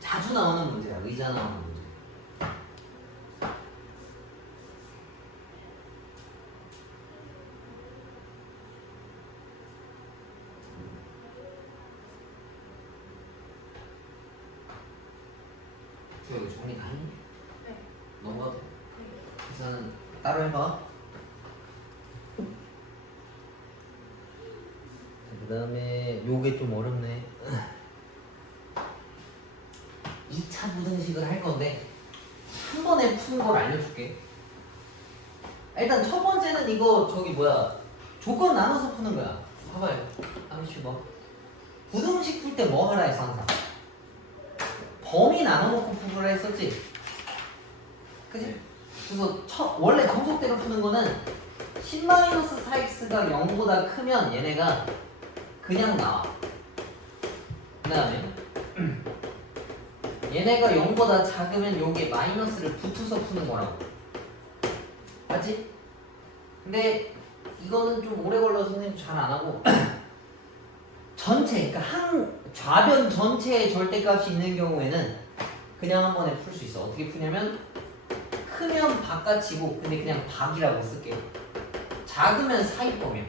자주 나오는 문제야. 의자 나오는 문제. 여기 정리 다 했니? 네. 넘어가도 돼. 네. 계산은 따로 해봐. 그 다음에 요게 좀 어렵네. 2차 부등식을 할 건데 한 번에 푸는 걸 알려줄게. 일단 첫 번째는 이거 저기 뭐야 조건 나눠서 푸는 거야. 봐봐요. 잠시 봐. 부등식 풀 때 뭐 하라 했어 항상? 범위 나눠놓고 풀으라 했었지? 그치? 그래서 원래 정석대로 푸는 거는 10-4x가 0보다 크면 얘네가 그냥 나와. 그 다음에 얘네가 0보다 작으면 요게 마이너스를 붙여서 푸는 거라고. 맞지? 근데 이거는 좀 오래 걸려서 선생님 잘 안 하고 전체, 그러니까 좌변 전체의 절대값이 있는 경우에는 그냥 한 번에 풀 수 있어. 어떻게 푸냐면 크면 바깥이고 근데 그냥 박이라고 쓸게요. 작으면 사이범위야.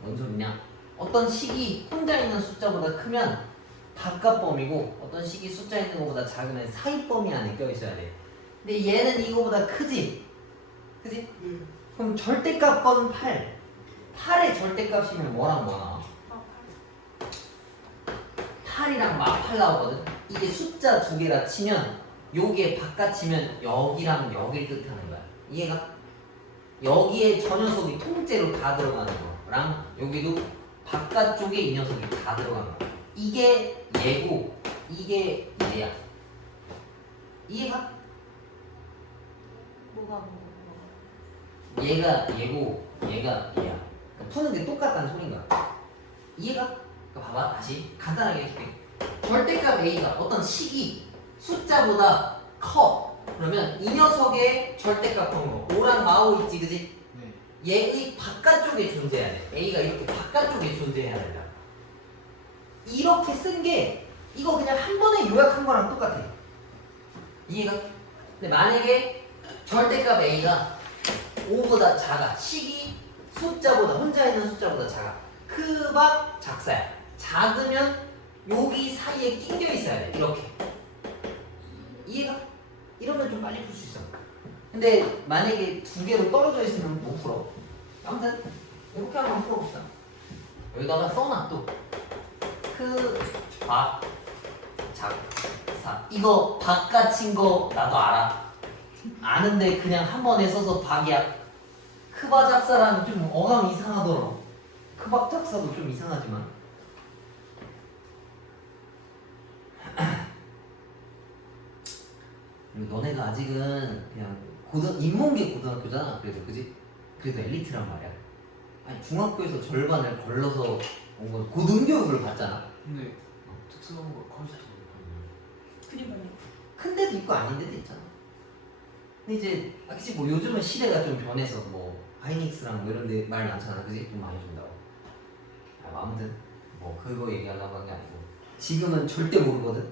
뭔 소리냐? 어떤 식이 혼자 있는 숫자보다 크면 바깥범위고 어떤 식이 숫자 있는 것보다 작으면 사이범위 안에 껴있어야 돼. 근데 얘는 이거보다 크지? 그지? 그럼 절대값 건 8. 8의 절대값이면 뭐랑 뭐 나와? 8이랑 막8 나오거든? 이게 숫자 2개라 치면 요게 바깥이면 여기랑 여기를 뜻하는 거야. 이해가? 여기에 저 녀석이 통째로 다 들어가는 거랑 여기도 바깥쪽에 이 녀석이 다 들어가는 거야. 이게 얘고 이게 얘야. 이해가? 뭐가 얘가 얘고 얘가 얘야. 그러니까 푸는 게 똑같다는 소린 거야. 이해가? 그러니까 봐봐 다시 간단하게 해줄게. 절대값 A가 어떤 식이 숫자보다 커. 그러면 이 녀석의 절대값 번호 5랑 마오 있지 그지? 네. 얘의 바깥쪽에 존재해야 돼. A가 이렇게 바깥쪽에 존재해야 된다. 이렇게 쓴 게 이거 그냥 한 번에 요약한 거랑 똑같아. 이해가? 근데 만약에 절대값 A가 5보다 작아. 식이 숫자보다 혼자 있는 숫자보다 작아. 크박 작사야. 작으면 여기 사이에 낑겨 있어야 돼. 이렇게. 이해가? 이러면 좀 빨리 풀 수 있어. 근데 만약에 2개로 떨어져 있으면 못 풀어. 아무튼 이렇게 한번 풀어봅시다. 여기다가 써놔 또. 박, 작, 사. 이거 바깥인 거 나도 알아. 아는데 그냥 한 번에 써서 박이야. 크바 작사라는 좀 어감 이상하더라. 크박 작사도 좀 이상하지만. 너네가 아직은 그냥 인문계 고등학교잖아. 그래도 그지? 그래도 엘리트란 말이야. 아니 중학교에서 절반을 걸러서 온 건 고등교육을 받잖아. 근데 특수학과 컴퓨터 못하는 그니까요. 큰 데도 있고 아닌 데도 있잖아. 근데 이제 확실히 뭐 요즘은 시대가 좀 변해서 뭐 하이닉스랑 뭐 이런 데 말 많잖아. 그지? 돈 많이 준다고. 아무튼 뭐 그거 얘기하려고 한 게 아니고 지금은 절대 모르거든.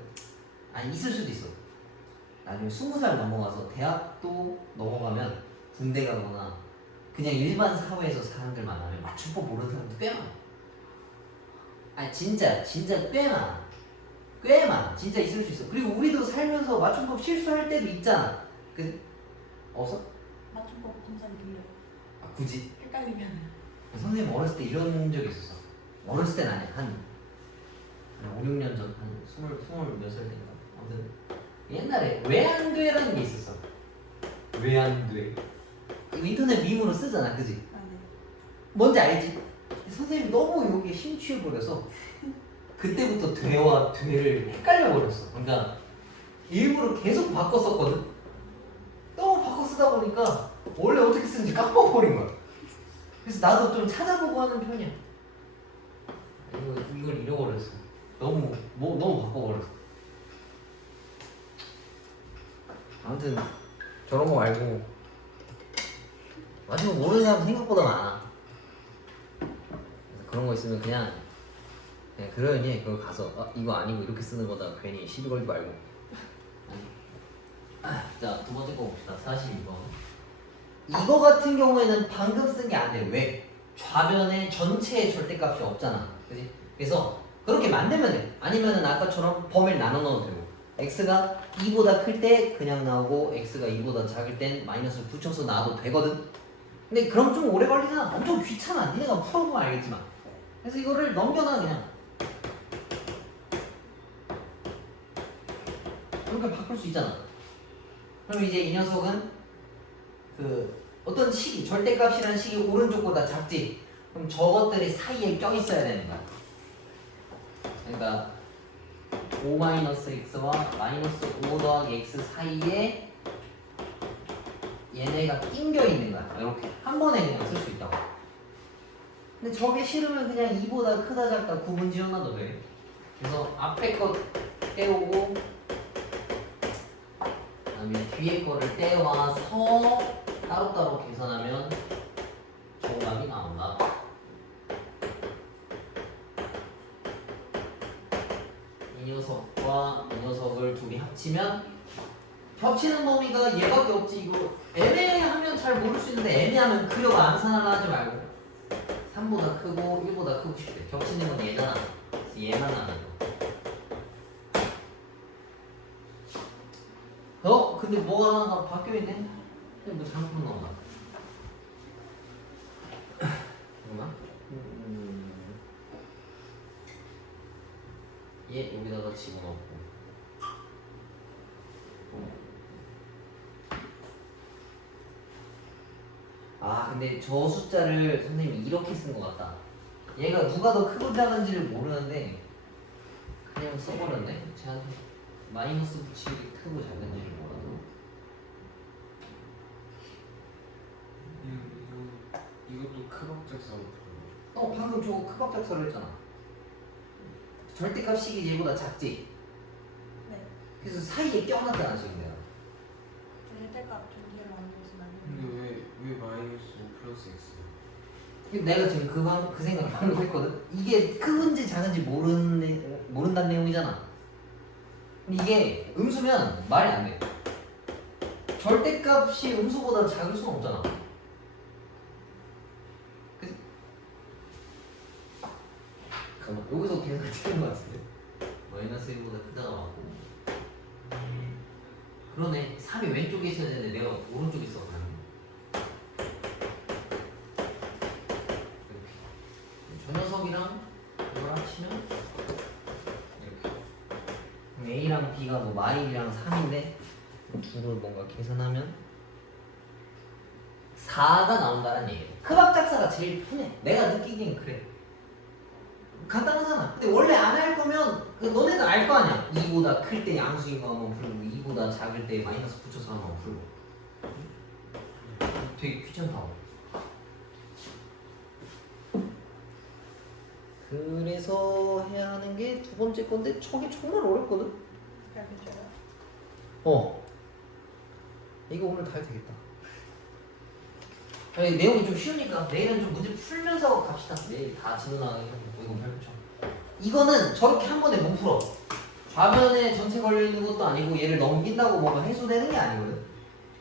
아니 있을 수도 있어. 나중에 20살 넘어가서 대학도 넘어가면 군대 가거나 그냥 일반 사회에서 사람들 만나면 맞춤법 모르는 사람도 꽤 많아. 아니 진짜 꽤 많아. 꽤 많아. 진짜 있을 수 있어. 그리고 우리도 살면서 맞춤법 실수할 때도 있잖아. 그 없어? 맞춤법 검사를 빌려. 아 굳이? 헷갈리면. 선생님 어렸을 때 이런 적이 있었어. 어렸을 땐 아니야. 한 5, 6년 전, 한 20 몇 살 때인가. 아무튼 옛날에 왜 안 돼라는 게 있었어. 왜 안 돼? 인터넷 밈으로 쓰잖아, 그지? 아 네. 뭔지 알지? 선생님 너무 여기에 심취해버려서 그때부터 돼와 돼를 헷갈려버렸어. 그러니까 일부러 계속 바꿨었거든. 너무 바꿔 쓰다 보니까 원래 어떻게 쓰는지 까먹어버린 거야. 그래서 나도 좀 찾아보고 하는 편이야. 이걸 잃어버렸어. 너무 바꿔버렸어. 아무튼 저런 거 말고 마지막 모르는 사람 생각보다 많아. 그래서 그런 거 있으면 그냥 그러니 그거 가서 이거 아니고 이렇게 쓰는 거다 괜히 시비 걸지 말고. 자, 두 번째 거 봅시다. 42번. 이거 같은 경우에는 방금 쓴 게 안 돼. 왜? 좌변에 전체의 절대값이 없잖아. 그지? 그래서 그렇게 만들면 돼. 아니면은 아까처럼 범위를 나눠 넣어도 되고. x가 2보다 클 때 그냥 나오고 x가 2보다 작을 땐 마이너스를 붙여서 놔도 되거든. 근데 그럼 좀 오래 걸리잖아. 엄청 귀찮아. 니네가 풀어보면 알겠지만. 그래서 이거를 넘겨놔 그냥. 그렇게 바꿀 수 있잖아. 그럼 이제 이 녀석은 그 어떤 식이 절대값이라는 식이 오른쪽보다 작지. 그럼 저것들이 사이에 껴 있어야 되는 거야. 그러니까 5-x와 -5 더하기 x 사이에 얘네가 낑겨 있는 거야. 이렇게 한 번에 그냥 쓸 수 있다고. 근데 저게 싫으면 그냥 2보다 크다 작다 구분 지어놔도 돼. 그래서 앞에 거 떼오고 그다음에 뒤에 거를 떼와서 따로따로 계산하면 정답이 나온다. 이 녀석과 이 녀석을 둘이 합치면 겹치는 범위가 얘밖에 없지. 이거 애매하면 잘 모를 수 있는데 애매하면 그려가 암산하려 하지 말고 3보다 크고 1보다 크고 싶대. 겹치는 건 얘잖아. 그래서 얘만 나는 거. 근데 뭐가 하나가 바뀌어있네? 뭐 잘못 나온다. 잠깐만. 얘 여기다가 집어넣고. 근데 저 숫자를 선생님이 이렇게 쓴 것 같다. 얘가 누가 더 크고 작은지를 모르는데 그냥 써버렸네. 제가 마이너스 붙이기 크고 작은지를 몰라서. 이것도 크박작사로 방금 저거 크박작사를 했잖아. 절대값식이 얘보다 작지? 네. 그래서 사이에 껴놨잖아 지금 내가. 절대값 두 개로 만들지 말고. 근데 왜 마이너스 5 플러스 x? 내가 지금 그 생각을 방금 했거든? 이게 큰지 작은지 모른다는 내용이잖아. 이게 음수면 말이 안 돼. 절대값이 음수보다 작을 수는 없잖아. 그치? 잠깐만, 여기서 계산 찍은 것 같은데? 마이너스 1보다 크다가 맞고. 그러네. 3이 왼쪽에 있어야 되는데 내가 오른쪽에 있어. 저 녀석이랑 이걸 합치면 이렇게. 그럼 A랑 B가 뭐 마일이랑 3인데 둘을 뭔가 계산하면 4가 나온다는 얘기예요. 크박작사가 제일 편해. 내가 느끼기엔 그래. 간단하잖아. 근데 원래 안 할 거면 너네는 알 거 아니야. 2보다 클 때 양수인 거 한번 풀고 2보다 작을 때 마이너스 붙여서 한번 풀고. 되게 귀찮다. 그래서 해야 하는 게 두 번째 건데 저게 정말 어렵거든. 그냥 괜찮아요. 이거 오늘 다 해도 되겠다. 아니, 내용이 좀 쉬우니까 내일은 좀 문제 풀면서 갑시다. 내일 다 진도나가게 하고 이거 발표쳐. 이거는 저렇게 한 번에 못 풀어. 좌변에 전체 걸려있는 것도 아니고 얘를 넘긴다고 뭐가 해소되는 게 아니거든.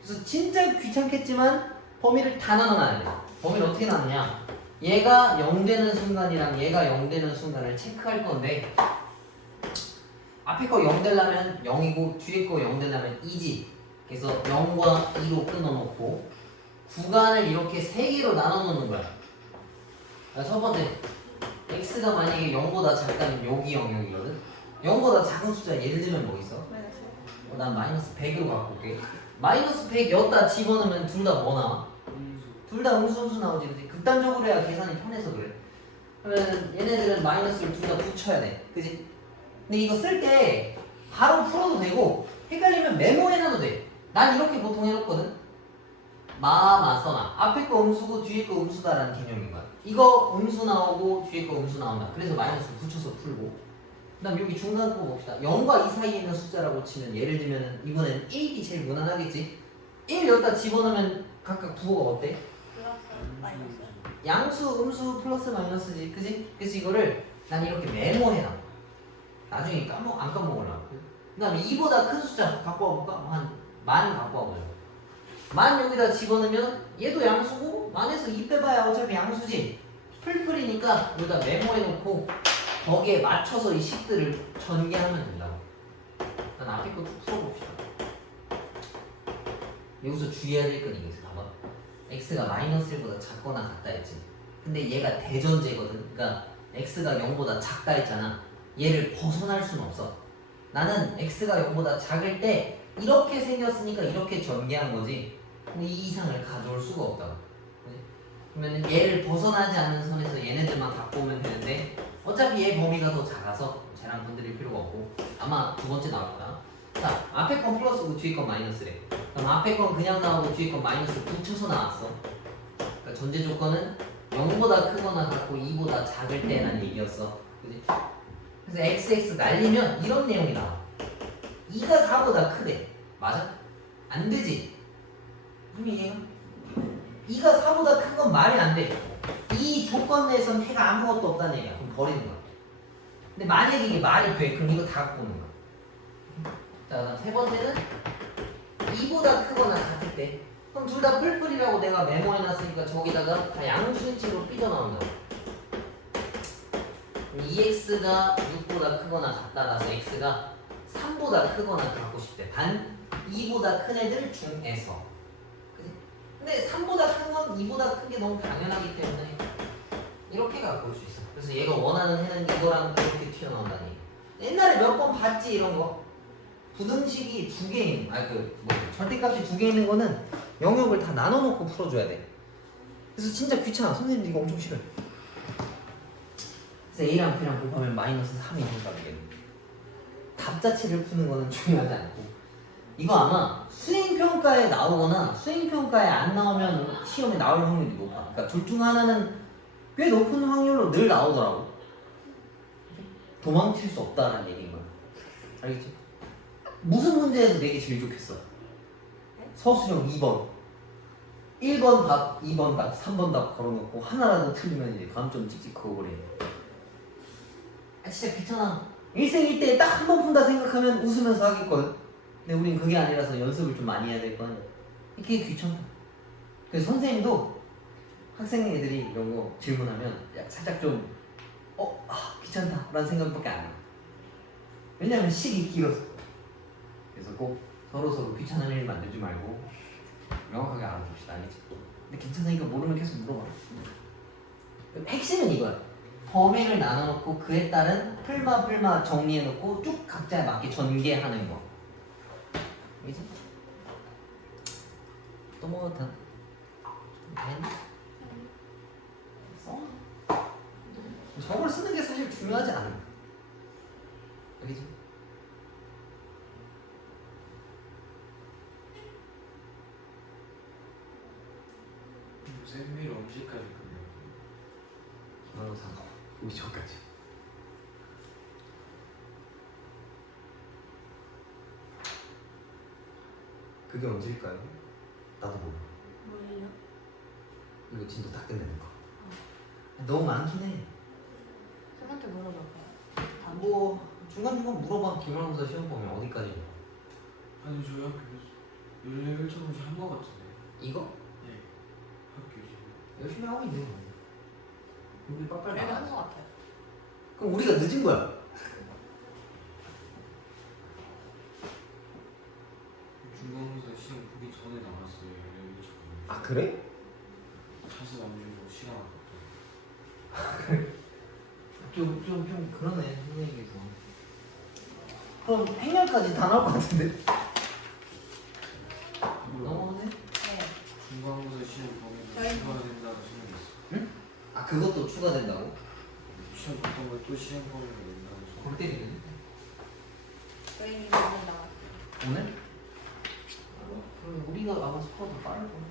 그래서 진짜 귀찮겠지만 범위를 다 나눠놔야 돼. 범위를 어떻게 나누냐, 얘가 0 되는 순간이랑 얘가 0 되는 순간을 체크할 건데, 앞에 거 0 되려면 0이고 뒤에 거 0 되려면 2지. 그래서 0과 2로 끊어놓고 구간을 이렇게 3개로 나눠놓는 거야. 첫 번째, x가 만약에 0보다 작다면 여기 영역이거든. 0보다 작은 숫자 예를 들면 뭐 있어? 마이너스. 난 마이너스 100으로 갖고 올게. 마이너스 100 여기다 집어넣으면 둘 다 뭐 나와? 음수. 둘 다 음수 나오지. 그치? 극단적으로 해야 계산이 편해서 그래. 그러면 얘네들은 마이너스를 둘 다 붙여야 돼. 그치? 근데 이거 쓸 때 바로 풀어도 되고 헷갈리면 메모해놔도 돼. 난 이렇게 보통 해놓거든. 써놔. 앞에 거 음수고 뒤에 거 음수다라는 개념인 거야. 이거 음수 나오고 뒤에 거 음수 나온다. 그래서 마이너스 붙여서 풀고. 그 다음 여기 중간 거 봅시다. 0과 2 사이에 있는 숫자라고 치면 예를 들면 이번엔 1이 제일 무난하겠지. 1 여기다 집어넣으면 각각 부호가 어때? 플러스 마이너스. 양수, 음수, 플러스 마이너스지. 그지? 그래서 이거를 난 이렇게 메모해놔. 나중에 안 까먹으려고. 그 다음에 2보다 큰 숫자 갖고 와볼까? 한 만 갖고 와보자. 만 여기다 집어넣으면 얘도 양수고 만에서 2 빼봐야 어차피 양수지. 풀풀이니까 여기다 메모해놓고 거기에 맞춰서 이 식들을 전개하면 된다고. 난 앞에 것도 풀어봅시다. 여기서 주의해야 될 건 이게 있어. 봐봐. x가 마이너스 1보다 작거나 같다 했지. 근데 얘가 대전제거든. 그러니까 x가 0보다 작다 했잖아. 얘를 벗어날 수는 없어. 나는 x가 0보다 작을 때 이렇게 생겼으니까 이렇게 전개한 거지. 근데 이 이상을 가져올 수가 없다고. 그러면 얘를 벗어나지 않는 선에서 얘네들만 갖고 오면 되는데 어차피 얘 범위가 더 작아서 쟤랑 건드릴 필요가 없고 아마 두 번째 나올 거다. 자, 앞에 건 플러스고 뒤에 건 마이너스래. 그럼 앞에 건 그냥 나오고 뒤에 건 마이너스 붙여서 나왔어. 그러니까 전제 조건은 0보다 크거나 같고 2보다 작을 때라는 얘기였어. 그지? 그래서 XX 날리면 이런 내용이 나와. 2가 4보다 크대. 맞아? 안 되지? 무슨 얘기야? 2가 4보다 큰 건 말이 안 돼. 이 조건 내에선 해가 아무것도 없다는 얘기야. 그럼 버리는 거야. 근데 만약에 이게 말이 돼, 그럼 이거 다 갖고 오는 거야. 자, 그다음 세 번째는 2보다 크거나 같을 때. 그럼 둘 다 뿔뿔이라고 내가 메모해놨으니까 저기다가 다 양수인 식으로 삐져나온다. 그럼 2x가 6보다 크거나 같다라서 x가 3보다 크거나 같고 싶대. 반 2보다 큰 애들 중에서. 그치? 근데 3보다 큰 건 2보다 큰 게 너무 당연하기 때문에 이렇게 갖고 올 수 있어. 그래서 얘가 원하는 해는 이거랑 이렇게 튀어나온다니. 옛날에 몇 번 봤지 이런 거. 부등식이 두 개 있는, 절대값이 두 개 있는 거는 영역을 다 나눠놓고 풀어줘야 돼. 그래서 진짜 귀찮아. 선생님들 이거 엄청 싫어요. 그래서 A랑 B랑 곱하면 마이너스 3이 된다. 답 자체를 푸는 거는 중요하지 않고 이거 아마 수행평가에 나오거나 수행평가에 안 나오면 시험에 나올 확률이 높아. 그러니까 둘 중 하나는 꽤 높은 확률로 늘 나오더라고. 도망칠 수 없다라는 얘기인 거야. 알겠지? 무슨 문제에서 내기 제일 좋겠어? 서술형 2번 1번 답, 2번 답, 3번 답 걸어놓고 하나라도 틀리면 이제 감점 찍찍 그어버려. 진짜 귀찮아. 일생일대에 딱 한 번 푼다 생각하면 웃으면서 하겠거든. 근데 우린 그게 아니라서 연습을 좀 많이 해야 될 거 아니야. 이게 귀찮다. 그래서 선생님도 학생 애들이 이런 거 질문하면 살짝 좀 귀찮다 라는 생각밖에 안 나. 왜냐면 식이 길어서. 그래서 꼭 서로 귀찮은 일 만들지 말고 명확하게 알아둡시다. 알겠지? 근데 괜찮으니까 모르면 계속 물어봐. 핵심은 이거야. 범위를 나눠놓고 그에 따른 풀마 정리해놓고 쭉 각자에 맞게 전개하는 거. 알겠지? 또 뭐 더? 써? 저걸 쓰는 게 사실 중요하지 않아. 알겠지? 쌤일 언제까지 그래요? 그러고 사. 보기 전까지. 그게 언제일까요? 나도 몰라. 뭐예요? 이거 진도 다 끝내는 거. 너무 많긴 해. 쌤한테 물어볼까요? 뭐 중간중간 물어봐. 기말고사 시험 보면 어디까지? 아니 저희 학교에서 11점씩 한거 같은데. 이거 네. 학교 지금. 열심히 하고 있네. 우리 빨빨 내가 나가. 한거 같아요. 그럼 우리가 늦은 거야. 중간고사 시험 보기 전에 나왔어요. 11점. 아 그래? 차수 안 주고 시간 아깝다. 좀 그러네 선생님께서. 그럼 행렬까지 다 나올 것 같은데? 너무하네? 네. 중간고사 시험 보면 저희- 추가가 된다고 생각했어. 아 그것도 추가된다고? 시험 봤던 걸또 시험 보면 된다고 생각. 골 때리네. 저희는 오늘 나왔어요. 오늘? 그럼 우리가 아마 스코어 더 빠를 거야.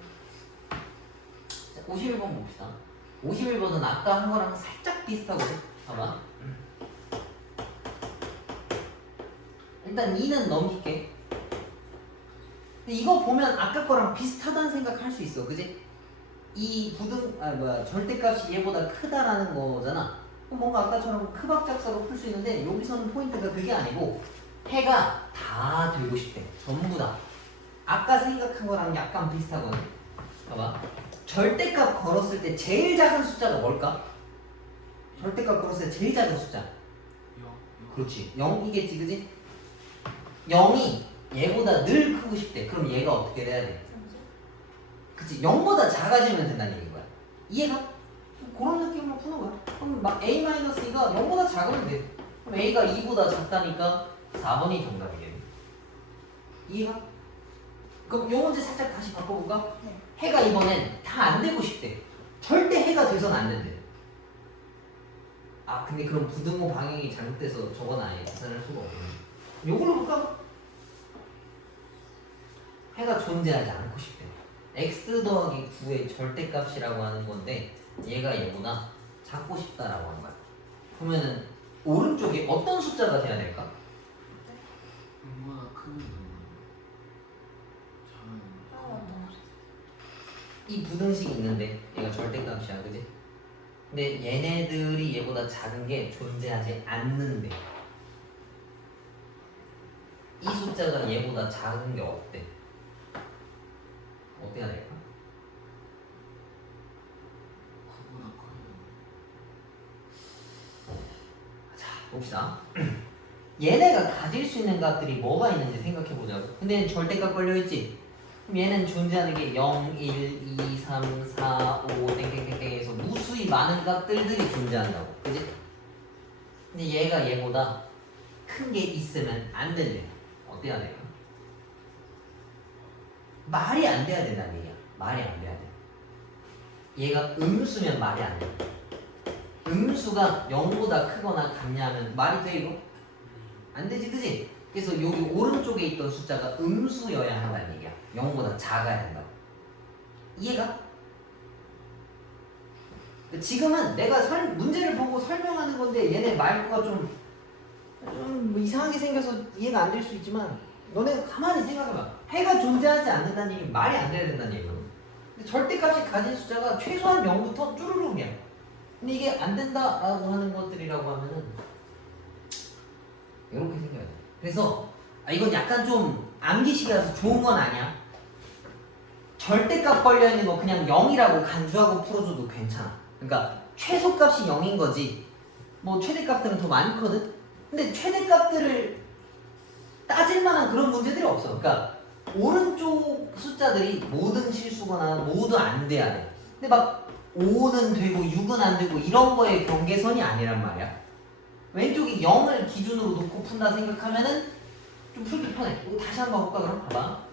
자, 51번 봅시다. 51번은 아까 한 거랑 살짝 비슷하거든. 봐봐. 일단 2는 넘길게. 근데 이거 보면 아까 거랑 비슷하다는 생각할 수 있어, 그지? 이 절대값이 얘보다 크다라는 거잖아. 그럼 뭔가 아까처럼 크박작사로 풀 수 있는데 여기서는 포인트가 그게 아니고 해가 다 되고 싶대. 전부 다. 아까 생각한 거랑 약간 비슷하거든. 봐봐. 절대값 걸었을 때 제일 작은 숫자가 뭘까? 절대값 걸었을 때 제일 작은 숫자. 그렇지. 0이겠지, 그지? 0이 얘보다 늘 크고 싶대. 그럼 얘가 어떻게 돼야 돼? 그치? 0보다 작아지면 된다는 얘기인 거야. 이해가? 그런 느낌으로 푸는 거야. 그럼 막 A-2가 0보다 작으면 돼. 그럼 A가 2보다 작다니까 4번이 정답이겠네. 이해가? 그럼 요 문제 살짝 다시 바꿔볼까? 네. 해가 이번엔 다 안 되고 싶대. 절대 해가 돼서는 안 된대. 아 근데 그럼 부등호 방향이 잘못돼서 저건 아예 계산할 수가 없네. 요걸로 볼까? 해가 존재하지 않고 싶대. x 더하기 9의 절대값이라고 하는 건데 얘가 얘보다 작고 싶다라고 하는 거야. 그러면은 오른쪽에 어떤 숫자가 돼야 될까? 얼마나 크면 작은. 이 부등식이 있는데 얘가 절대값이야, 그지? 근데 얘네들이 얘보다 작은 게 존재하지 않는데 이 숫자가 얘보다 작은 게 없대. 어때야 될까? 그보다 커요. 자, 봅시다. 얘네가 가질 수 있는 값들이 뭐가 있는지 생각해 보자고. 근데 절대값 걸려있지? 그럼 얘는 존재하는 게 0, 1, 2, 3, 4, 5 땡땡땡땡에서 무수히 많은 값들이 존재한다고. 그지? 근데 얘가 얘보다 큰 게 있으면 안 된대. 어때야 될까? 말이 안 돼야 된다는 얘기야. 말이 안 돼야 돼. 얘가 음수면 말이 안 돼. 음수가 0보다 크거나 같냐면 말이 돼 이거? 안 되지, 그지? 그래서 여기 오른쪽에 있던 숫자가 음수여야 한다는 얘기야. 0보다 작아야 된다고. 이해가? 지금은 내가 문제를 보고 설명하는 건데 얘네 말투가 좀 뭐 이상하게 생겨서 이해가 안 될 수 있지만 너네 가만히 생각해봐. 해가 존재하지 않는다는 얘기 말이 안 돼야 된다는 얘기거든. 근데 절대값이 가진 숫자가 최소한 0부터 쭈루룩이야. 근데 이게 안 된다라고 하는 것들이라고 하면은 이렇게 생겨야 돼. 그래서 이건 약간 좀 암기식이라서 좋은 건 아니야. 절대값 걸려있는 거 그냥 0이라고 간주하고 풀어줘도 괜찮아. 그러니까 최소값이 0인 거지. 뭐 최대값들은 더 많거든. 근데 최대값들을 따질 만한 그런 문제들이 없어. 그러니까 오른쪽 숫자들이 모든 실수거나 모두 안 돼야 돼. 근데 막 5는 되고 6은 안 되고 이런 거의 경계선이 아니란 말이야. 왼쪽이 0을 기준으로 놓고 푼다 생각하면은 좀 풀기 편해. 이거 다시 한번 볼까 그럼? 봐봐.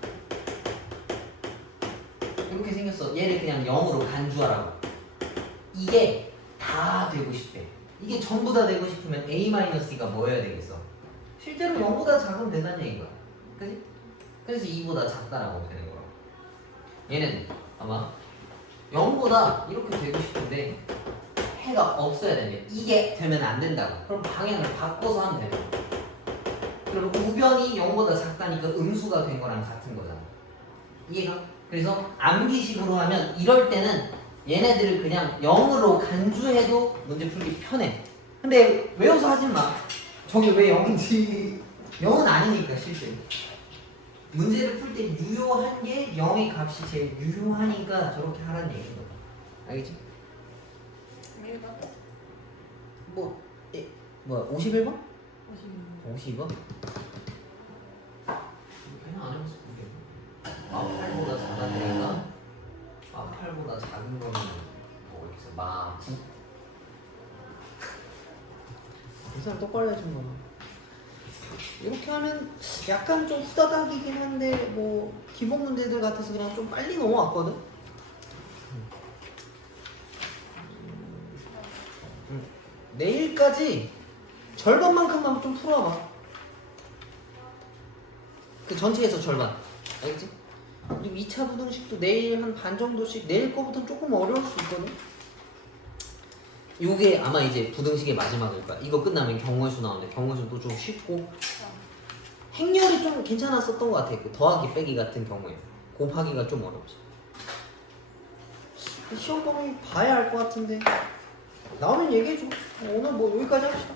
이렇게 생겼어. 얘를 그냥 0으로 간주하라고. 이게 다 되고 싶대. 이게 전부 다 되고 싶으면 A-2가 뭐여야 되겠어? 실제로 0보다 작으면 된다는 얘기인 거야. 그지? 그래서 2보다 작다라고 되는 거야. 얘는 아마 0보다 이렇게 되고 싶은데 해가 없어야 됩니다. 이게 되면 안 된다고. 그럼 방향을 바꿔서 하면 됩니다. 그럼 우변이 0보다 작다니까 음수가 된 거랑 같은 거잖아. 이해가? 그래서 암기식으로 하면 이럴 때는 얘네들을 그냥 0으로 간주해도 문제 풀기 편해. 근데 외워서 하지 마. 저게 왜 0인지 0은 아니니까 실제. 문제를 풀 때 유효한 게 0의 값이 제일 유효하니까 저렇게 하라는 얘기인 거야. 알겠지? 1번? 뭐야 51번? 50번. 52번? 그냥 안 해봤어. 8보다 작아지니까 8보다 작은 거는 뭐 이렇게 해서 마9. 이 사람 똑바로 해준 거야. 이렇게 하면 약간 좀 후다닥이긴 한데 뭐 기본 문제들 같아서 그냥 좀 빨리 넘어왔거든. 내일까지 절반만큼만 좀 풀어봐. 그 전체에서 절반. 알겠지? 그리고 2차 부등식도 내일 한 반 정도씩, 내일 거부터는 조금 어려울 수 있거든. 요게 아마 이제 부등식의 마지막일 거야. 이거 끝나면 경우의 수 나오는데 경우의 수는 또 좀 쉽고 행렬이 좀 괜찮았었던 것 같아. 그 더하기 빼기 같은 경우에 곱하기가 좀 어렵지. 시험 범위 봐야 알 것 같은데 나오면 얘기해줘. 오늘 뭐 여기까지 합시다.